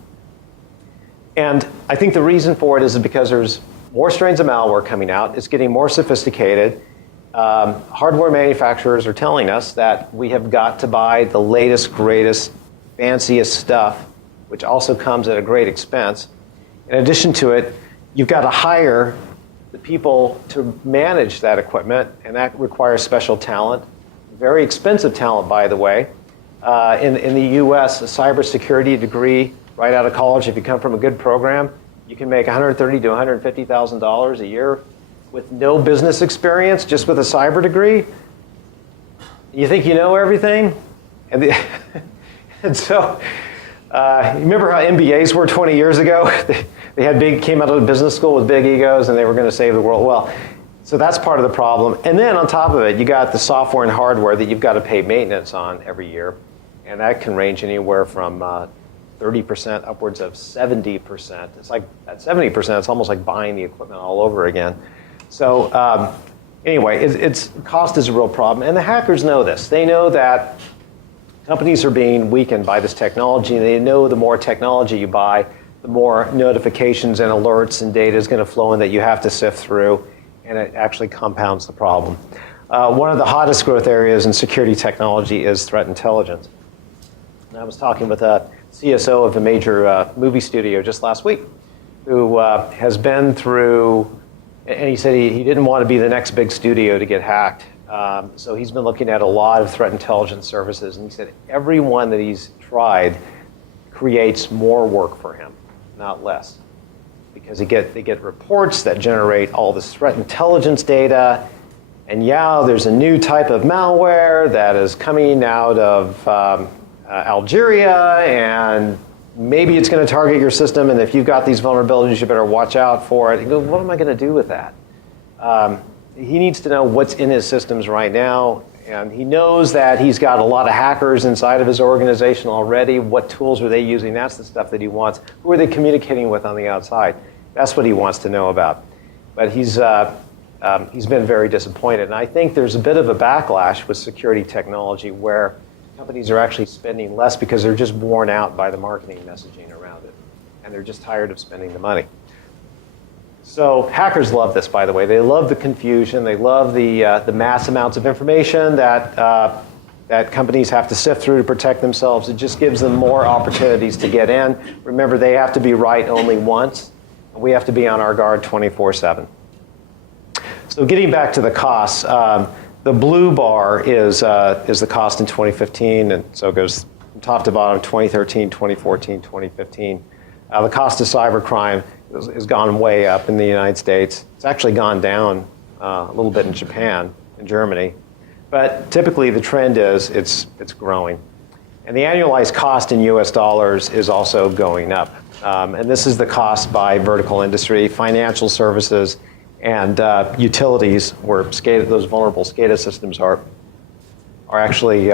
And I think the reason for it is because there's more strains of malware coming out. It's getting more sophisticated. Hardware manufacturers are telling us that we have got to buy the latest, greatest, fanciest stuff, which also comes at a great expense. In addition to it, you've got to hire the people to manage that equipment, and that requires special talent, very expensive talent, by the way. In the US, a cybersecurity degree right out of college, if you come from a good program, you can make $130,000 to $150,000 a year with no business experience, just with a cyber degree. You think you know everything? And so, you remember how MBAs were 20 years ago? They came out of business school with big egos and they were going to save the world. Well, so that's part of the problem. And then on top of it, you got the software and hardware that you've got to pay maintenance on every year. And that can range anywhere from 30% upwards of 70%. It's like at 70%, it's almost like buying the equipment all over again. So anyway, cost is a real problem. And the hackers know this. They know that companies are being weakened by this technology. And they know the more technology you buy, the more notifications and alerts and data is going to flow in that you have to sift through. And it actually compounds the problem. One of the hottest growth areas in security technology is threat intelligence. And I was talking with a CSO of a major movie studio just last week who has been through, and he said he didn't want to be the next big studio to get hacked. So he's been looking at a lot of threat intelligence services. And he said every one that he's tried creates more work for him, not less. Because they get reports that generate all this threat intelligence data. And yeah, there's a new type of malware that is coming out of Algeria, and maybe it's going to target your system, and if you've got these vulnerabilities, you better watch out for it. He goes, what am I going to do with that? He needs to know what's in his systems right now, and he knows that he's got a lot of hackers inside of his organization already. What tools are they using? That's the stuff that he wants. Who are they communicating with on the outside? That's what he wants to know about. But he's been very disappointed, and I think there's a bit of a backlash with security technology where companies are actually spending less because they're just worn out by the marketing messaging around it. And they're just tired of spending the money. So hackers love this, by the way. They love the confusion. They love the mass amounts of information that companies have to sift through to protect themselves. It just gives them more opportunities to get in. Remember, they have to be right only once. And we have to be on our guard 24/7. So getting back to the costs, the blue bar is the cost in 2015, and so it goes from top to bottom, 2013, 2014, 2015. The cost of cybercrime has gone way up in the United States. It's actually gone down a little bit in Japan and Germany. But typically the trend is it's growing. And the annualized cost in US dollars is also going up. And this is the cost by vertical industry, financial services, and utilities, where those vulnerable SCADA systems are actually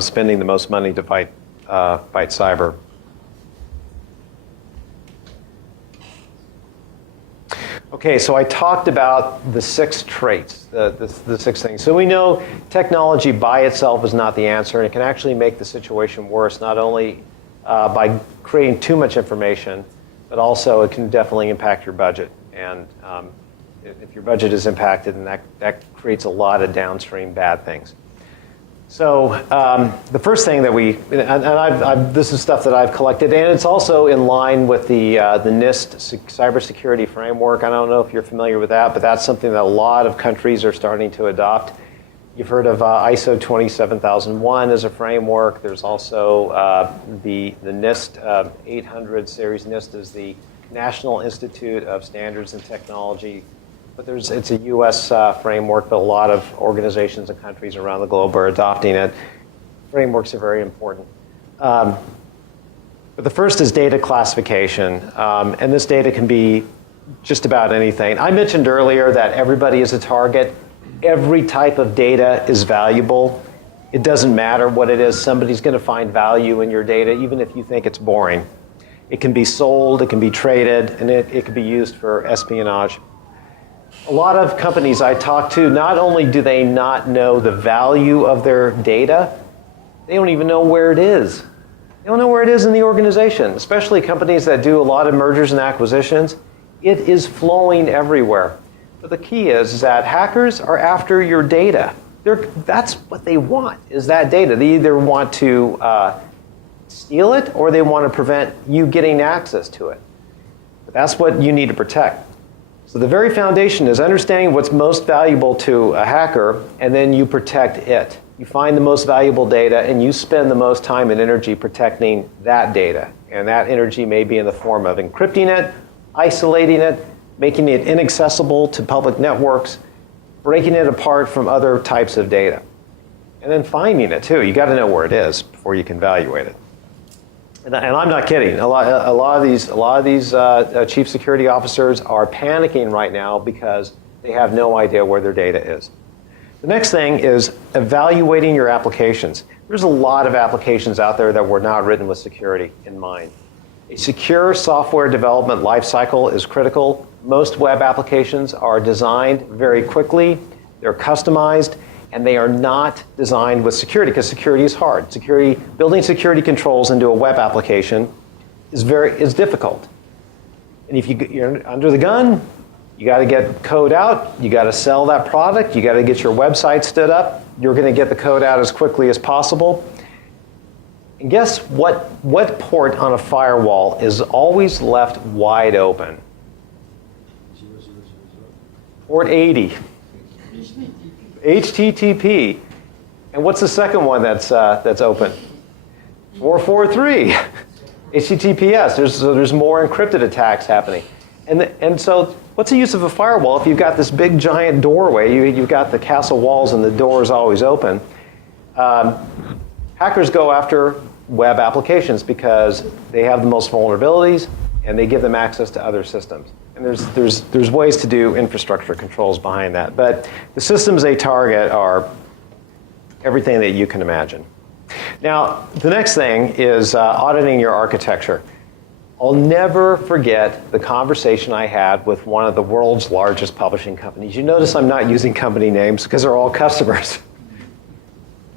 spending the most money to fight cyber. Okay, so I talked about the 6 traits, the 6 things. So we know technology by itself is not the answer, and it can actually make the situation worse, not only by creating too much information, but also it can definitely impact your budget. And if your budget is impacted, then that creates a lot of downstream bad things. So the first thing that this is stuff that I've collected, and it's also in line with the NIST cybersecurity framework. I don't know if you're familiar with that, but that's something that a lot of countries are starting to adopt. You've heard of ISO 27001 as a framework. There's also the NIST 800 series. NIST is the National Institute of Standards and Technology. But it's a US framework, but a lot of organizations and countries around the globe are adopting it. Frameworks are very important. But the first is data classification. And this data can be just about anything. I mentioned earlier that everybody is a target. Every type of data is valuable. It doesn't matter what it is. Somebody's going to find value in your data, even if you think it's boring. It can be sold, it can be traded, and it can be used for espionage. A lot of companies I talk to, not only do they not know the value of their data, they don't even know where it is. They don't know where it is in the organization, especially companies that do a lot of mergers and acquisitions. It is flowing everywhere. But the key is that hackers are after your data. That's what they want, is that data. They either want to steal it or they want to prevent you getting access to it. But that's what you need to protect. So the very foundation is understanding what's most valuable to a hacker, and then you protect it. You find the most valuable data, and you spend the most time and energy protecting that data. And that energy may be in the form of encrypting it, isolating it, making it inaccessible to public networks, breaking it apart from other types of data. And then finding it, too. You got to know where it is before you can evaluate it. And I'm not kidding. A lot of these chief security officers are panicking right now because they have no idea where their data is. The next thing is evaluating your applications. There's a lot of applications out there that were not written with security in mind. A secure software development lifecycle is critical. Most web applications are designed very quickly. They're customized. And they are not designed with security, because security is hard. Building security controls into a web application is difficult. And if you're under the gun, you got to get code out. You got to sell that product. You got to get your website stood up. You're going to get the code out as quickly as possible. And guess what port on a firewall is always left wide open? Port 80. HTTP. And what's the second one that's open? 443. HTTPS. There's more encrypted attacks happening. And so what's the use of a firewall if you've got this big giant doorway? You've got the castle walls and the door is always open. Hackers go after web applications because they have the most vulnerabilities and they give them access to other systems. And there's ways to do infrastructure controls behind that. But the systems they target are everything that you can imagine. Now, the next thing is auditing your architecture. I'll never forget the conversation I had with one of the world's largest publishing companies. You notice I'm not using company names because they're all customers.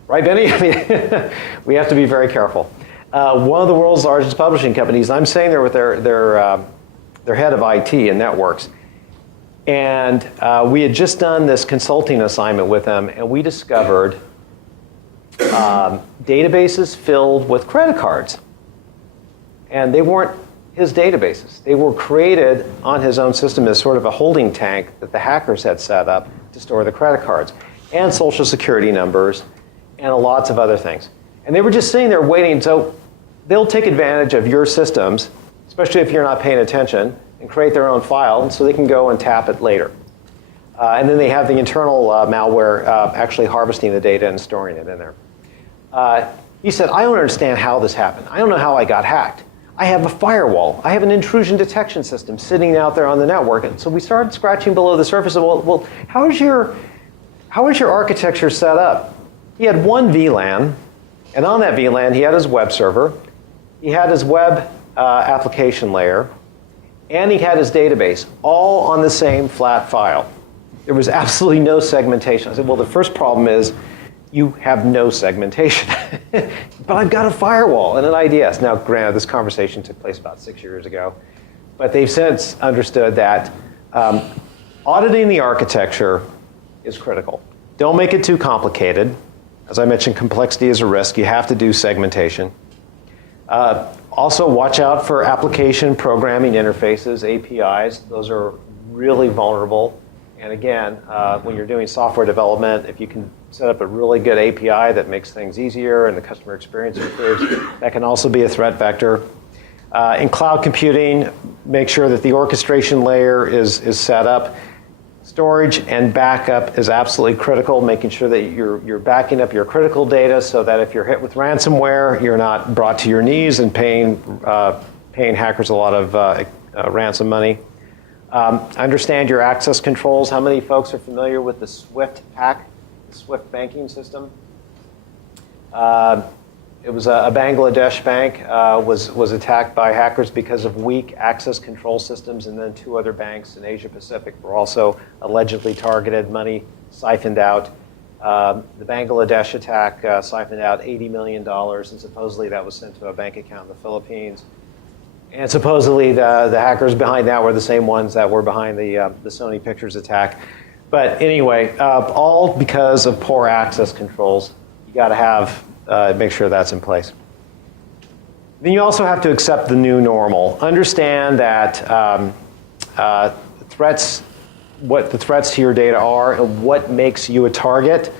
Right, Benny? I mean, we have to be very careful. One of the world's largest publishing companies, I'm sitting there with their head of IT and networks. And we had just done this consulting assignment with them, and we discovered databases filled with credit cards. And they weren't his databases. They were created on his own system as sort of a holding tank that the hackers had set up to store the credit cards, and social security numbers, and lots of other things. And they were just sitting there waiting. So they'll take advantage of your systems, especially if you're not paying attention, and create their own file so they can go and tap it later. And then they have the internal malware actually harvesting the data and storing it in there. He said, I don't understand how this happened. I don't know how I got hacked. I have a firewall. I have an intrusion detection system sitting out there on the network. And so we started scratching below the surface of, well, how is your architecture set up? He had one VLAN, and on that VLAN he had his web server, he had his web application layer, and he had his database, all on the same flat file. There was absolutely no segmentation. I said, well, the first problem is you have no segmentation. But I've got a firewall and an IDS. Now, granted, this conversation took place about 6 years ago. But they've since understood that auditing the architecture is critical. Don't make it too complicated. As I mentioned, complexity is a risk. You have to do segmentation. Also, watch out for application programming interfaces, APIs. Those are really vulnerable. And again, when you're doing software development, if you can set up a really good API that makes things easier and the customer experience improves. That can also be a threat vector. In cloud computing, make sure that the orchestration layer is set up. Storage and backup is absolutely critical, making sure that you're backing up your critical data so that if you're hit with ransomware, you're not brought to your knees and paying hackers a lot of ransom money. Understand your access controls. How many folks are familiar with the SWIFT hack, the SWIFT banking system? It was a Bangladesh bank was attacked by hackers because of weak access control systems, and then 2 other banks in Asia Pacific were also allegedly targeted, money siphoned out. The Bangladesh attack siphoned out $80 million, and supposedly that was sent to a bank account in the Philippines. And supposedly the hackers behind that were the same ones that were behind the Sony Pictures attack. But anyway, all because of poor access controls. You got to have make sure that's in place. Then you also have to accept the new normal. Understand that what the threats to your data are and what makes you a target.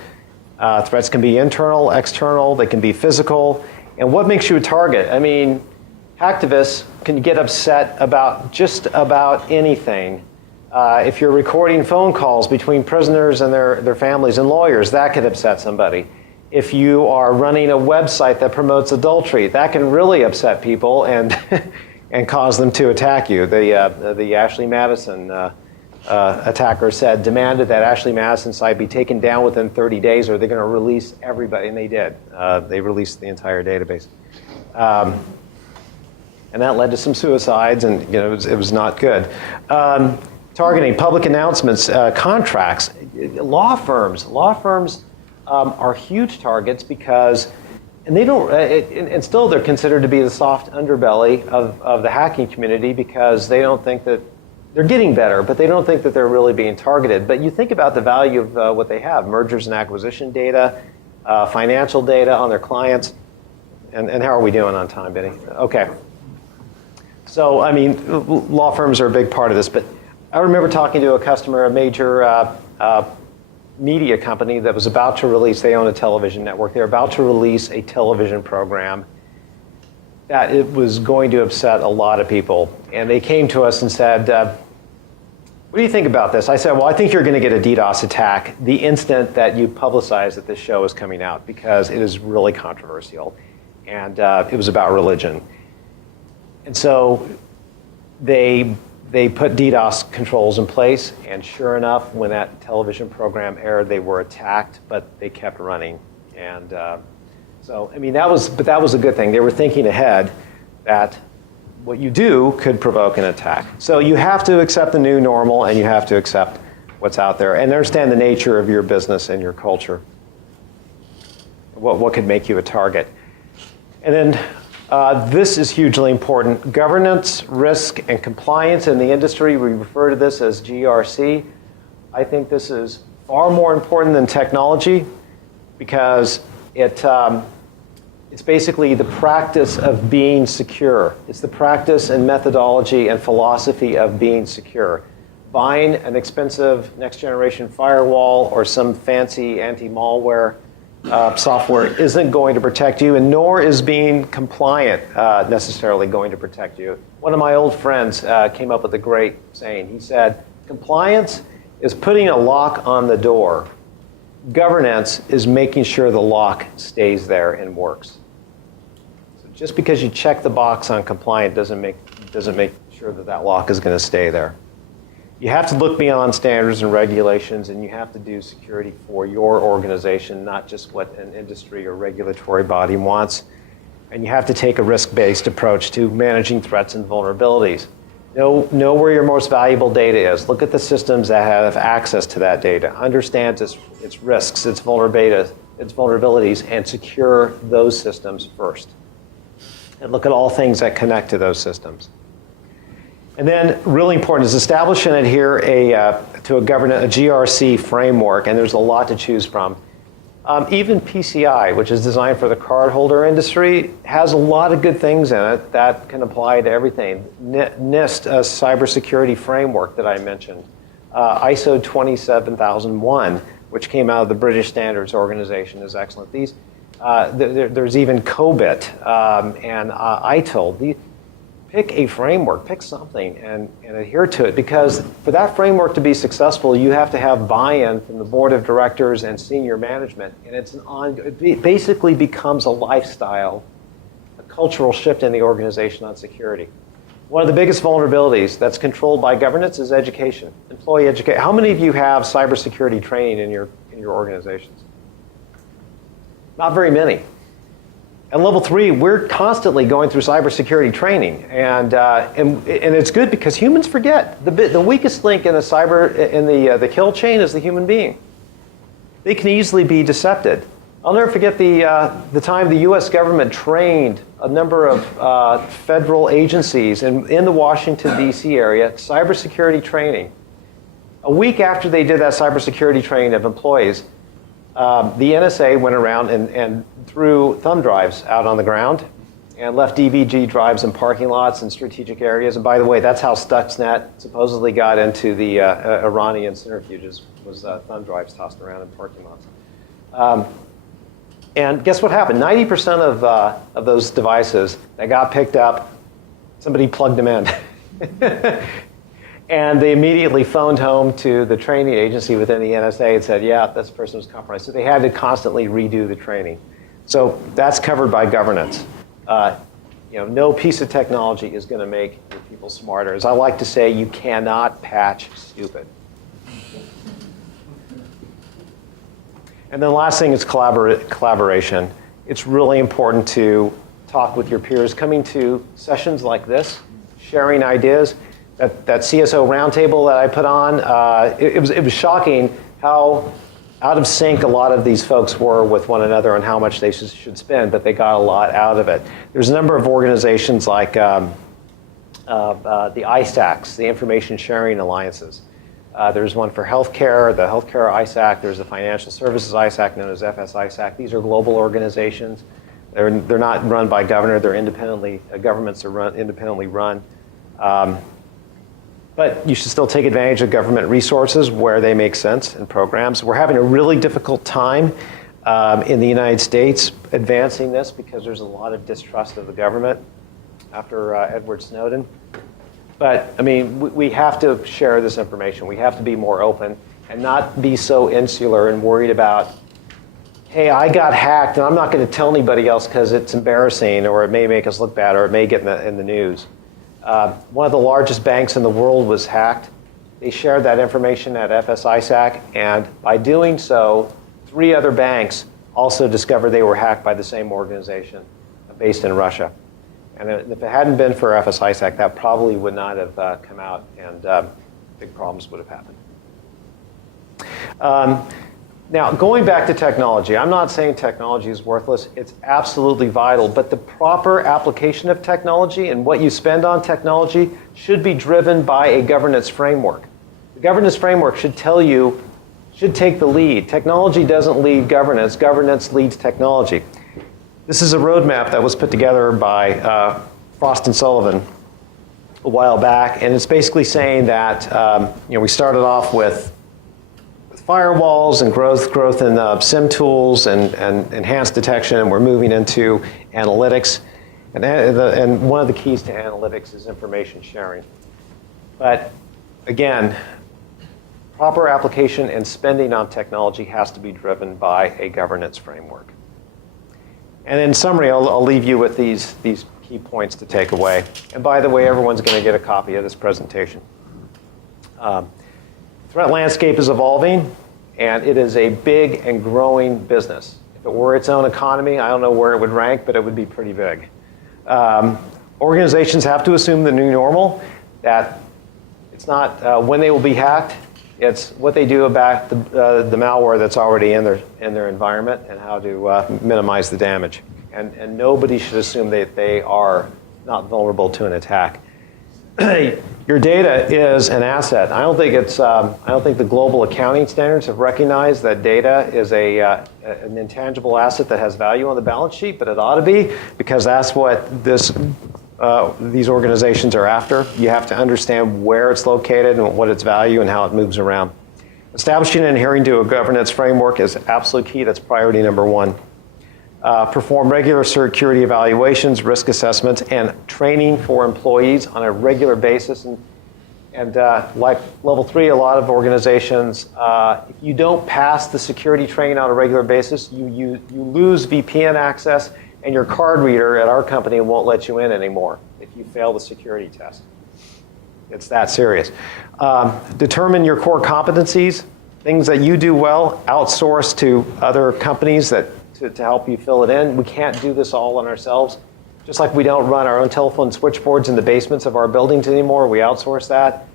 Threats can be internal, external, they can be physical. And what makes you a target? I mean, hacktivists can get upset about just about anything. If you're recording phone calls between prisoners and their families and lawyers, that could upset somebody. If you are running a website that promotes adultery, that can really upset people and and cause them to attack you. The Ashley Madison attacker demanded that Ashley Madison site be taken down within 30 days or they're going to release everybody, and they did. They released the entire database. And that led to some suicides, and it was not good. Targeting, public announcements, contracts, law firms are huge targets because, and they don't, and still they're considered to be the soft underbelly of the hacking community because they don't think that they're getting better, but they don't think that they're really being targeted. But you think about the value of what they have: mergers and acquisition data, financial data on their clients, and how are we doing on time, Benny? Okay. So I mean, law firms are a big part of this, but I remember talking to a customer, a major media company that was about to release, they own a television network, they were about to release a television program that it was going to upset a lot of people. And they came to us and said, what do you think about this? I said, well, I think you're going to get a DDoS attack the instant that you publicize that this show is coming out because it is really controversial. And it was about religion. And so they put DDoS controls in place, and sure enough, when that television program aired, they were attacked, but they kept running. And so, I mean, that was a good thing. They were thinking ahead that what you do could provoke an attack. So you have to accept the new normal, and you have to accept what's out there, and understand the nature of your business and your culture. What could make you a target? And then this is hugely important. Governance, risk, and compliance in the industry, we refer to this as GRC. I think this is far more important than technology because it's basically the practice of being secure. It's the practice and methodology and philosophy of being secure. Buying an expensive next-generation firewall or some fancy anti-malware software isn't going to protect you, and nor is being compliant necessarily going to protect you. One of my old friends came up with a great saying. He said, compliance is putting a lock on the door. Governance is making sure the lock stays there and works. So just because you check the box on compliant doesn't make sure that lock is going to stay there. You have to look beyond standards and regulations, and you have to do security for your organization, not just what an industry or regulatory body wants. And you have to take a risk-based approach to managing threats and vulnerabilities. Know where your most valuable data is. Look at the systems that have access to that data. Understand its risks, its vulnerabilities, and secure those systems first. And look at all things that connect to those systems. And then, really important, is establish and adhere to a GRC framework, and there's a lot to choose from. Even PCI, which is designed for the cardholder industry, has a lot of good things in it that can apply to everything. NIST, a cybersecurity framework that I mentioned. ISO 27001, which came out of the British Standards Organization, is excellent. There's even COBIT and ITIL. Pick a framework, pick something, and adhere to it, because for that framework to be successful, you have to have buy-in from the board of directors and senior management, and it basically becomes a lifestyle, a cultural shift in the organization on security. One of the biggest vulnerabilities that's controlled by governance is education, employee education. How many of you have cybersecurity training in your organizations? Not very many. At level 3, we're constantly going through cybersecurity training, and it's good because humans forget. The weakest link in the kill chain is the human being. They can easily be decepted. I'll never forget the time the U.S. government trained a number of federal agencies in the Washington, D.C. area, cybersecurity training. A week after they did that cybersecurity training of employees, the NSA went around and threw thumb drives out on the ground and left DVG drives in parking lots and strategic areas. And by the way, that's how Stuxnet supposedly got into the Iranian centrifuges, was thumb drives tossed around in parking lots. And guess what happened? 90% of those devices that got picked up, somebody plugged them in. And they immediately phoned home to the training agency within the NSA and said, yeah, this person was compromised. So they had to constantly redo the training. So that's covered by governance. No piece of technology is going to make your people smarter. As I like to say, you cannot patch stupid. And then the last thing is collaboration. It's really important to talk with your peers. Coming to sessions like this, sharing ideas. That CSO roundtable that I put on, it was shocking how out of sync a lot of these folks were with one another and how much they should spend, but they got a lot out of it. There's a number of organizations like the ISACs, the Information Sharing Alliances. There's one for healthcare, the Healthcare ISAC. There's the Financial Services ISAC, known as FS ISAC. These are global organizations. They're not run by governor. They're independently, governments are independently run. But you should still take advantage of government resources where they make sense and programs. We're having a really difficult time in the United States advancing this because there's a lot of distrust of the government after Edward Snowden. But, I mean, we have to share this information. We have to be more open and not be so insular and worried about, hey, I got hacked and I'm not going to tell anybody else because it's embarrassing or it may make us look bad or it may get in the news. One of the largest banks in the world was hacked. They shared that information at FS ISAC, and by doing so, 3 other banks also discovered they were hacked by the same organization based in Russia. And if it hadn't been for FS ISAC, that probably would not have come out, and big problems would have happened. Now, going back to technology, I'm not saying technology is worthless. It's absolutely vital. But the proper application of technology and what you spend on technology should be driven by a governance framework. The governance framework should take the lead. Technology doesn't lead governance. Governance leads technology. This is a roadmap that was put together by Frost and Sullivan a while back. And it's basically saying that we started off with firewalls and growth in SIM tools and enhanced detection, and we're moving into analytics. And one of the keys to analytics is information sharing. But again, proper application and spending on technology has to be driven by a governance framework. And in summary, I'll leave you with these key points to take away. And by the way, everyone's going to get a copy of this presentation. Threat landscape is evolving, and it is a big and growing business. If it were its own economy, I don't know where it would rank, but it would be pretty big. Organizations have to assume the new normal, that it's not when they will be hacked, it's what they do about the malware that's already in their environment and how to minimize the damage. And nobody should assume that they are not vulnerable to an attack. Your data is an asset. I don't think the global accounting standards have recognized that data is an intangible asset that has value on the balance sheet, but it ought to be, because that's what these organizations are after. You have to understand where it's located and what its value and how it moves around. Establishing and adhering to a governance framework is absolutely key. That's priority number one. Perform regular security evaluations, risk assessments, and training for employees on a regular basis. And like level 3, a lot of organizations, if you don't pass the security training on a regular basis, you lose VPN access, and your card reader at our company won't let you in anymore if you fail the security test. It's that serious. Determine your core competencies, things that you do well, outsource to other companies to help you fill it in. We can't do this all on ourselves. Just like we don't run our own telephone switchboards in the basements of our buildings anymore, we outsource that.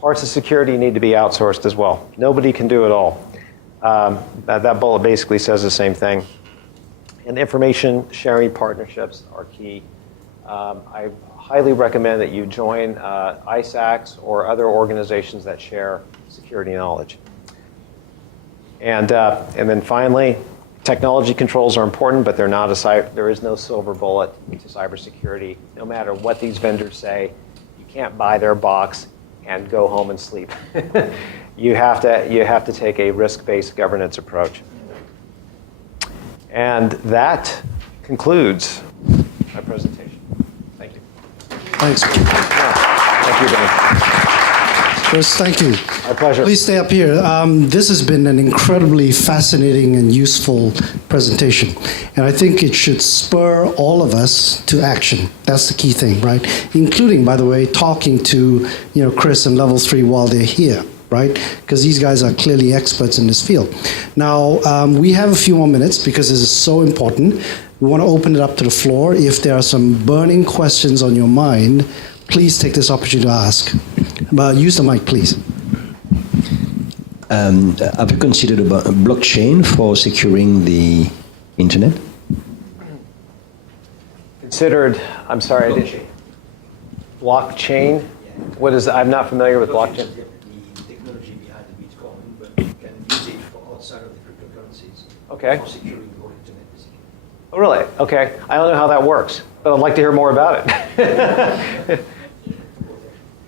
Parts of security need to be outsourced as well. Nobody can do it all. That bullet basically says the same thing. And information sharing partnerships are key. I highly recommend that you join ISACs or other organizations that share security knowledge. And then finally, technology controls are important, but there is no silver bullet to cybersecurity. No matter what these vendors say, you can't buy their box and go home and sleep. You have to take a risk-based governance approach. And that concludes my presentation. Thank you. Thanks. Thank you, Ben. Chris, thank you. My pleasure. Please stay up here. This has been an incredibly fascinating and useful presentation. And I think it should spur all of us to action. That's the key thing, right? Including, by the way, talking to Chris and Level 3 while they're here, right? Because these guys are clearly experts in this field. Now, we have a few more minutes because this is so important. We want to open it up to the floor. If there are some burning questions on your mind, please take this opportunity to ask. But use the mic, please. Have you considered a blockchain for securing the internet? Considered, I'm sorry, Blockchain. Blockchain? What is, I'm not familiar with blockchain. The technology behind the Bitcoin, but you can use it for outside of the cryptocurrencies. Okay. For securing your internet, basically. Oh, really? Okay. I don't know how that works, but I'd like to hear more about it.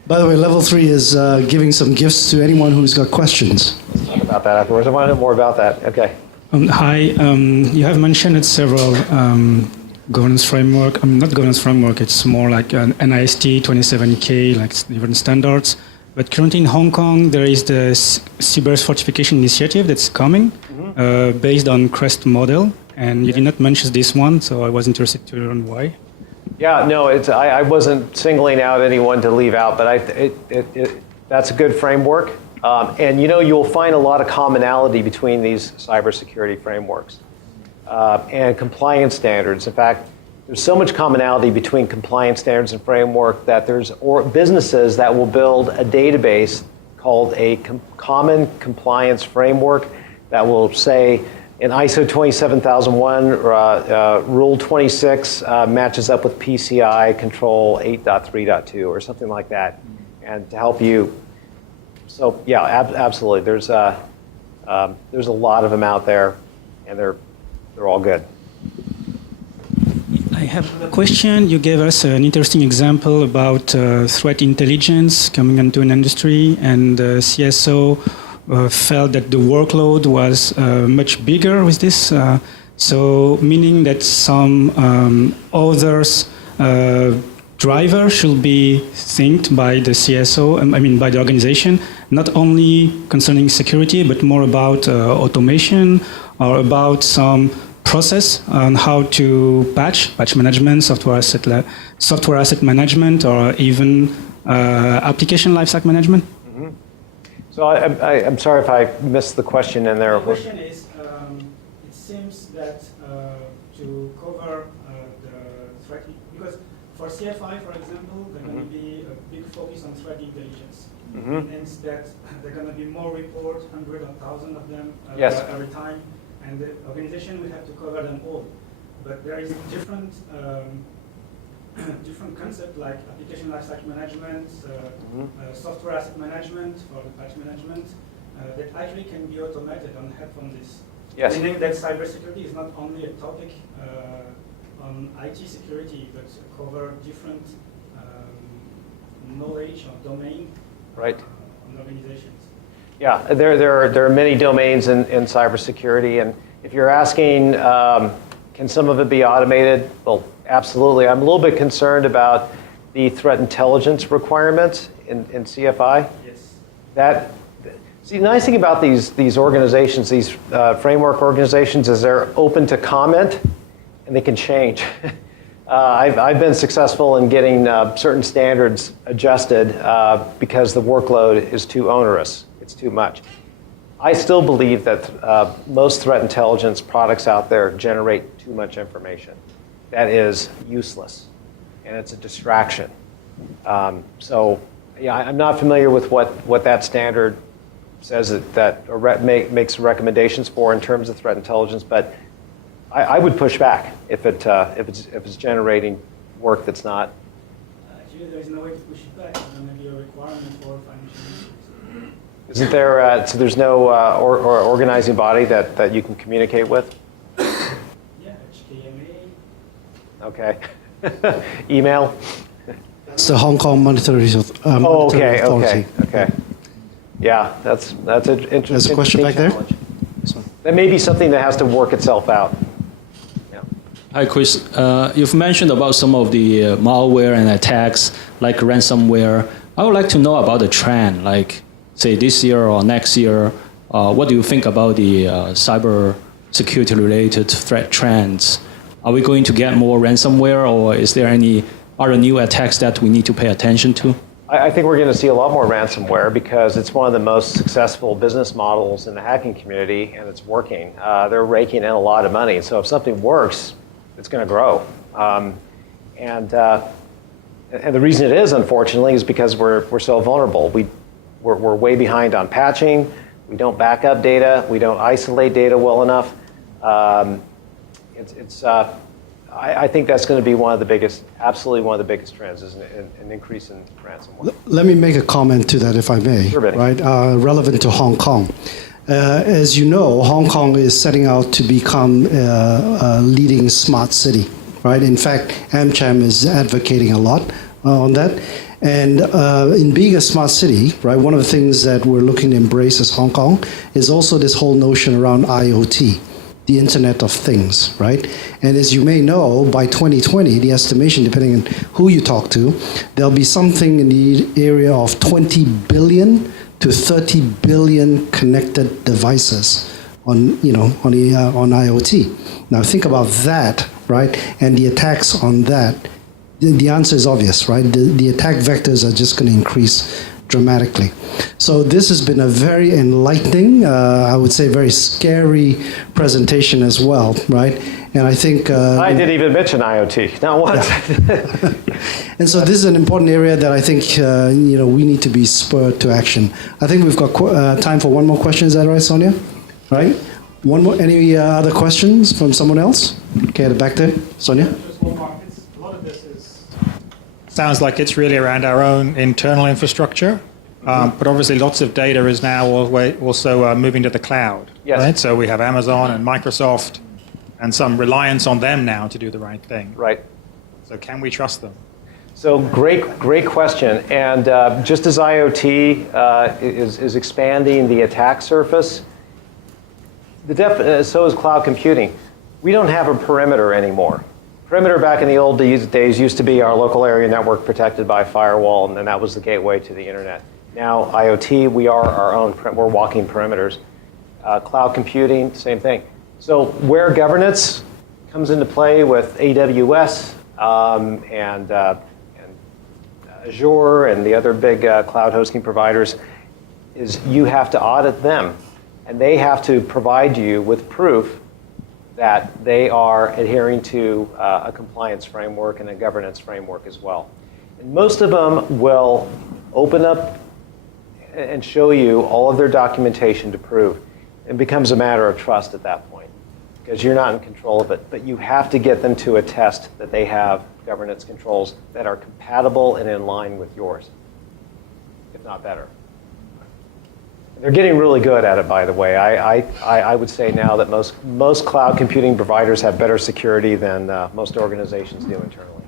By the way, Level 3 is giving some gifts to anyone who's got questions. Let's talk about that afterwards. I want to know more about that. Okay. Hi. You have mentioned several governance framework. Not governance framework. It's more like an NIST 27K, like different standards. But currently in Hong Kong, there is the Cyber Fortification Initiative that's coming, based on CREST model. And you did not mention this one, so I was interested to learn why. Yeah, no, I wasn't singling out anyone to leave out, but that's a good framework. And you'll find a lot of commonality between these cybersecurity frameworks and compliance standards. In fact, there's so much commonality between compliance standards and framework that there's businesses that will build a database called a common compliance framework that will say, in ISO 27001, Rule 26 matches up with PCI Control 8.3.2 or something like that, and to help you. So yeah, absolutely. There's a lot of them out there, and they're all good. I have a question. You gave us an interesting example about threat intelligence coming into an industry, and CSO felt that the workload was much bigger with this. So meaning that some others driver should be thinked by the CSO, by the organization, not only concerning security, but more about automation or about some process on how to patch management, software asset management, or even application lifecycle management. So I'm sorry if I missed the question in there. The question is, it seems that to cover the threat, because for CFI, for example, there's going to be a big focus on threat intelligence. It means that there are going to be more reports, hundreds or thousands of them every time, and the organization will have to cover them all. But there is different concept like application lifecycle management, software asset management for the patch management that actually can be automated and help from this. Yes. Meaning that cybersecurity is not only a topic on IT security, but cover different knowledge or domain Right. on organizations. Yeah, there are many domains in cybersecurity, and if you're asking, can some of it be automated? Well, absolutely. I'm a little bit concerned about the threat intelligence requirements in CFI. Yes. See, the nice thing about these organizations, these framework organizations, is they're open to comment, and they can change. I've been successful in getting certain standards adjusted because the workload is too onerous. It's too much. I still believe that most threat intelligence products out there generate too much information. That is useless, and it's a distraction. So, yeah, I'm not familiar with what that standard says makes recommendations for in terms of threat intelligence, but I would push back if it's generating work that's not. Actually, there is no way to push it back. There may be a requirement for financial issues. Isn't there? So there's no or organizing body that you can communicate with. Yeah, HKMA. Okay. Email. It's the Hong Kong Monetary Authority. Okay. Yeah, that's an interesting. There's a question back there. That may be something that has to work itself out. Yeah. Hi, Chris. You've mentioned about some of the malware and attacks like ransomware. I would like to know about the trend, like say this year or next year. What do you think about the cyber security related threat trends? Are we going to get more ransomware, or is there any other new attacks that we need to pay attention to? I think we're going to see a lot more ransomware because it's one of the most successful business models in the hacking community, and it's working. They're raking in a lot of money, so if something works, it's going to grow. And the reason it is, unfortunately, is because we're so vulnerable. We're way behind on patching. We don't back up data. We don't isolate data well enough. I think that's going to be absolutely one of the biggest trends, is an increase in ransomware. Let me make a comment to that, if I may. Sure, Benny. Right, relevant to Hong Kong. As you know, Hong Kong is setting out to become a leading smart city. Right. In fact, AmCham is advocating a lot on that. And in being a smart city, right, one of the things that we're looking to embrace as Hong Kong is also this whole notion around IoT, the Internet of Things, right? And as you may know, by 2020, the estimation, depending on who you talk to, there'll be something in the area of 20 billion to 30 billion connected devices on IoT. Now think about that, right? And the attacks on that. The answer is obvious, right? The attack vectors are just going to increase dramatically. So this has been a very enlightening, I would say very scary presentation as well, right? And I think... I didn't even mention IoT, not once. Yeah. And so this is an important area that I think we need to be spurred to action. I think we've got time for one more question. Is that right, Sonia? Right? One more. Any other questions from someone else? Okay, at the back there. Sonia? Just one more. A lot of this sounds like it's really around our own internal infrastructure. But obviously lots of data is now also moving to the cloud. Yes. Right? So we have Amazon and Microsoft and some reliance on them now to do the right thing. Right. So can we trust them? So great question. And just as IoT is expanding the attack surface, so is cloud computing. We don't have a perimeter anymore. Perimeter back in the old days used to be our local area network protected by a firewall, and then that was the gateway to the internet. Now IoT, we are our own, we're walking perimeters. Cloud computing, same thing. So where governance comes into play with AWS and Azure and the other big cloud hosting providers is you have to audit them, and they have to provide you with proof that they are adhering to a compliance framework and a governance framework as well. And most of them will open up and show you all of their documentation to prove. It becomes a matter of trust at that point, because you're not in control of it. But you have to get them to attest that they have governance controls that are compatible and in line with yours, if not better. They're getting really good at it, by the way. I would say now that most cloud computing providers have better security than most organizations do internally.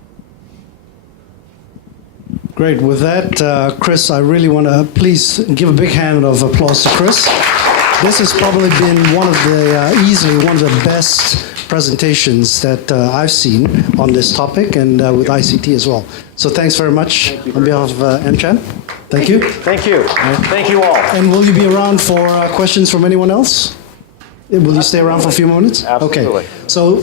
Great. With that, Chris, I really want to please give a big hand of applause to Chris. This has probably been easily one of the best presentations that I've seen on this topic and with ICT as well. So thanks very much on behalf of AmCham. Thank you. Thank you. Thank you all. And will you be around for questions from anyone else? Will you stay around for a few moments? Absolutely. Okay. So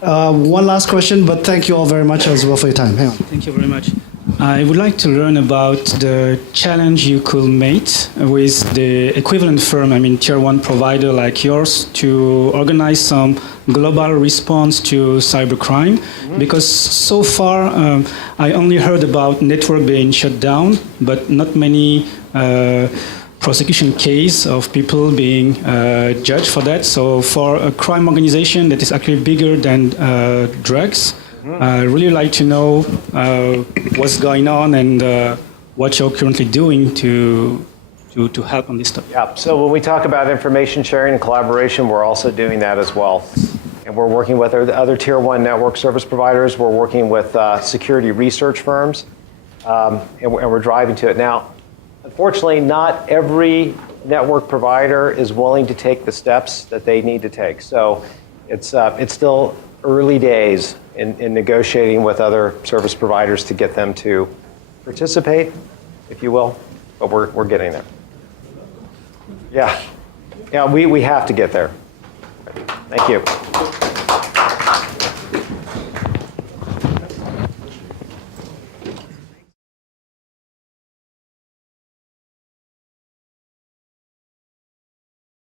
one last question, but thank you all very much as well for your time. Hang on. Thank you very much. I would like to learn about the challenge you could meet with the equivalent firm, tier one provider like yours, to organize some global response to cybercrime. Because so far, I only heard about network being shut down, but not many prosecution case of people being judged for that. So for a crime organization that is actually bigger than drugs, I really like to know what's going on and what you're currently doing to help on this topic. Yeah, so when we talk about information sharing and collaboration, we're also doing that as well. And we're working with other tier one network service providers. We're working with security research firms, and we're driving to it. Now, unfortunately, not every network provider is willing to take the steps that they need to take. So it's still early days in negotiating with other service providers to get them to participate, if you will, but we're getting there. Yeah, we have to get there. Thank you.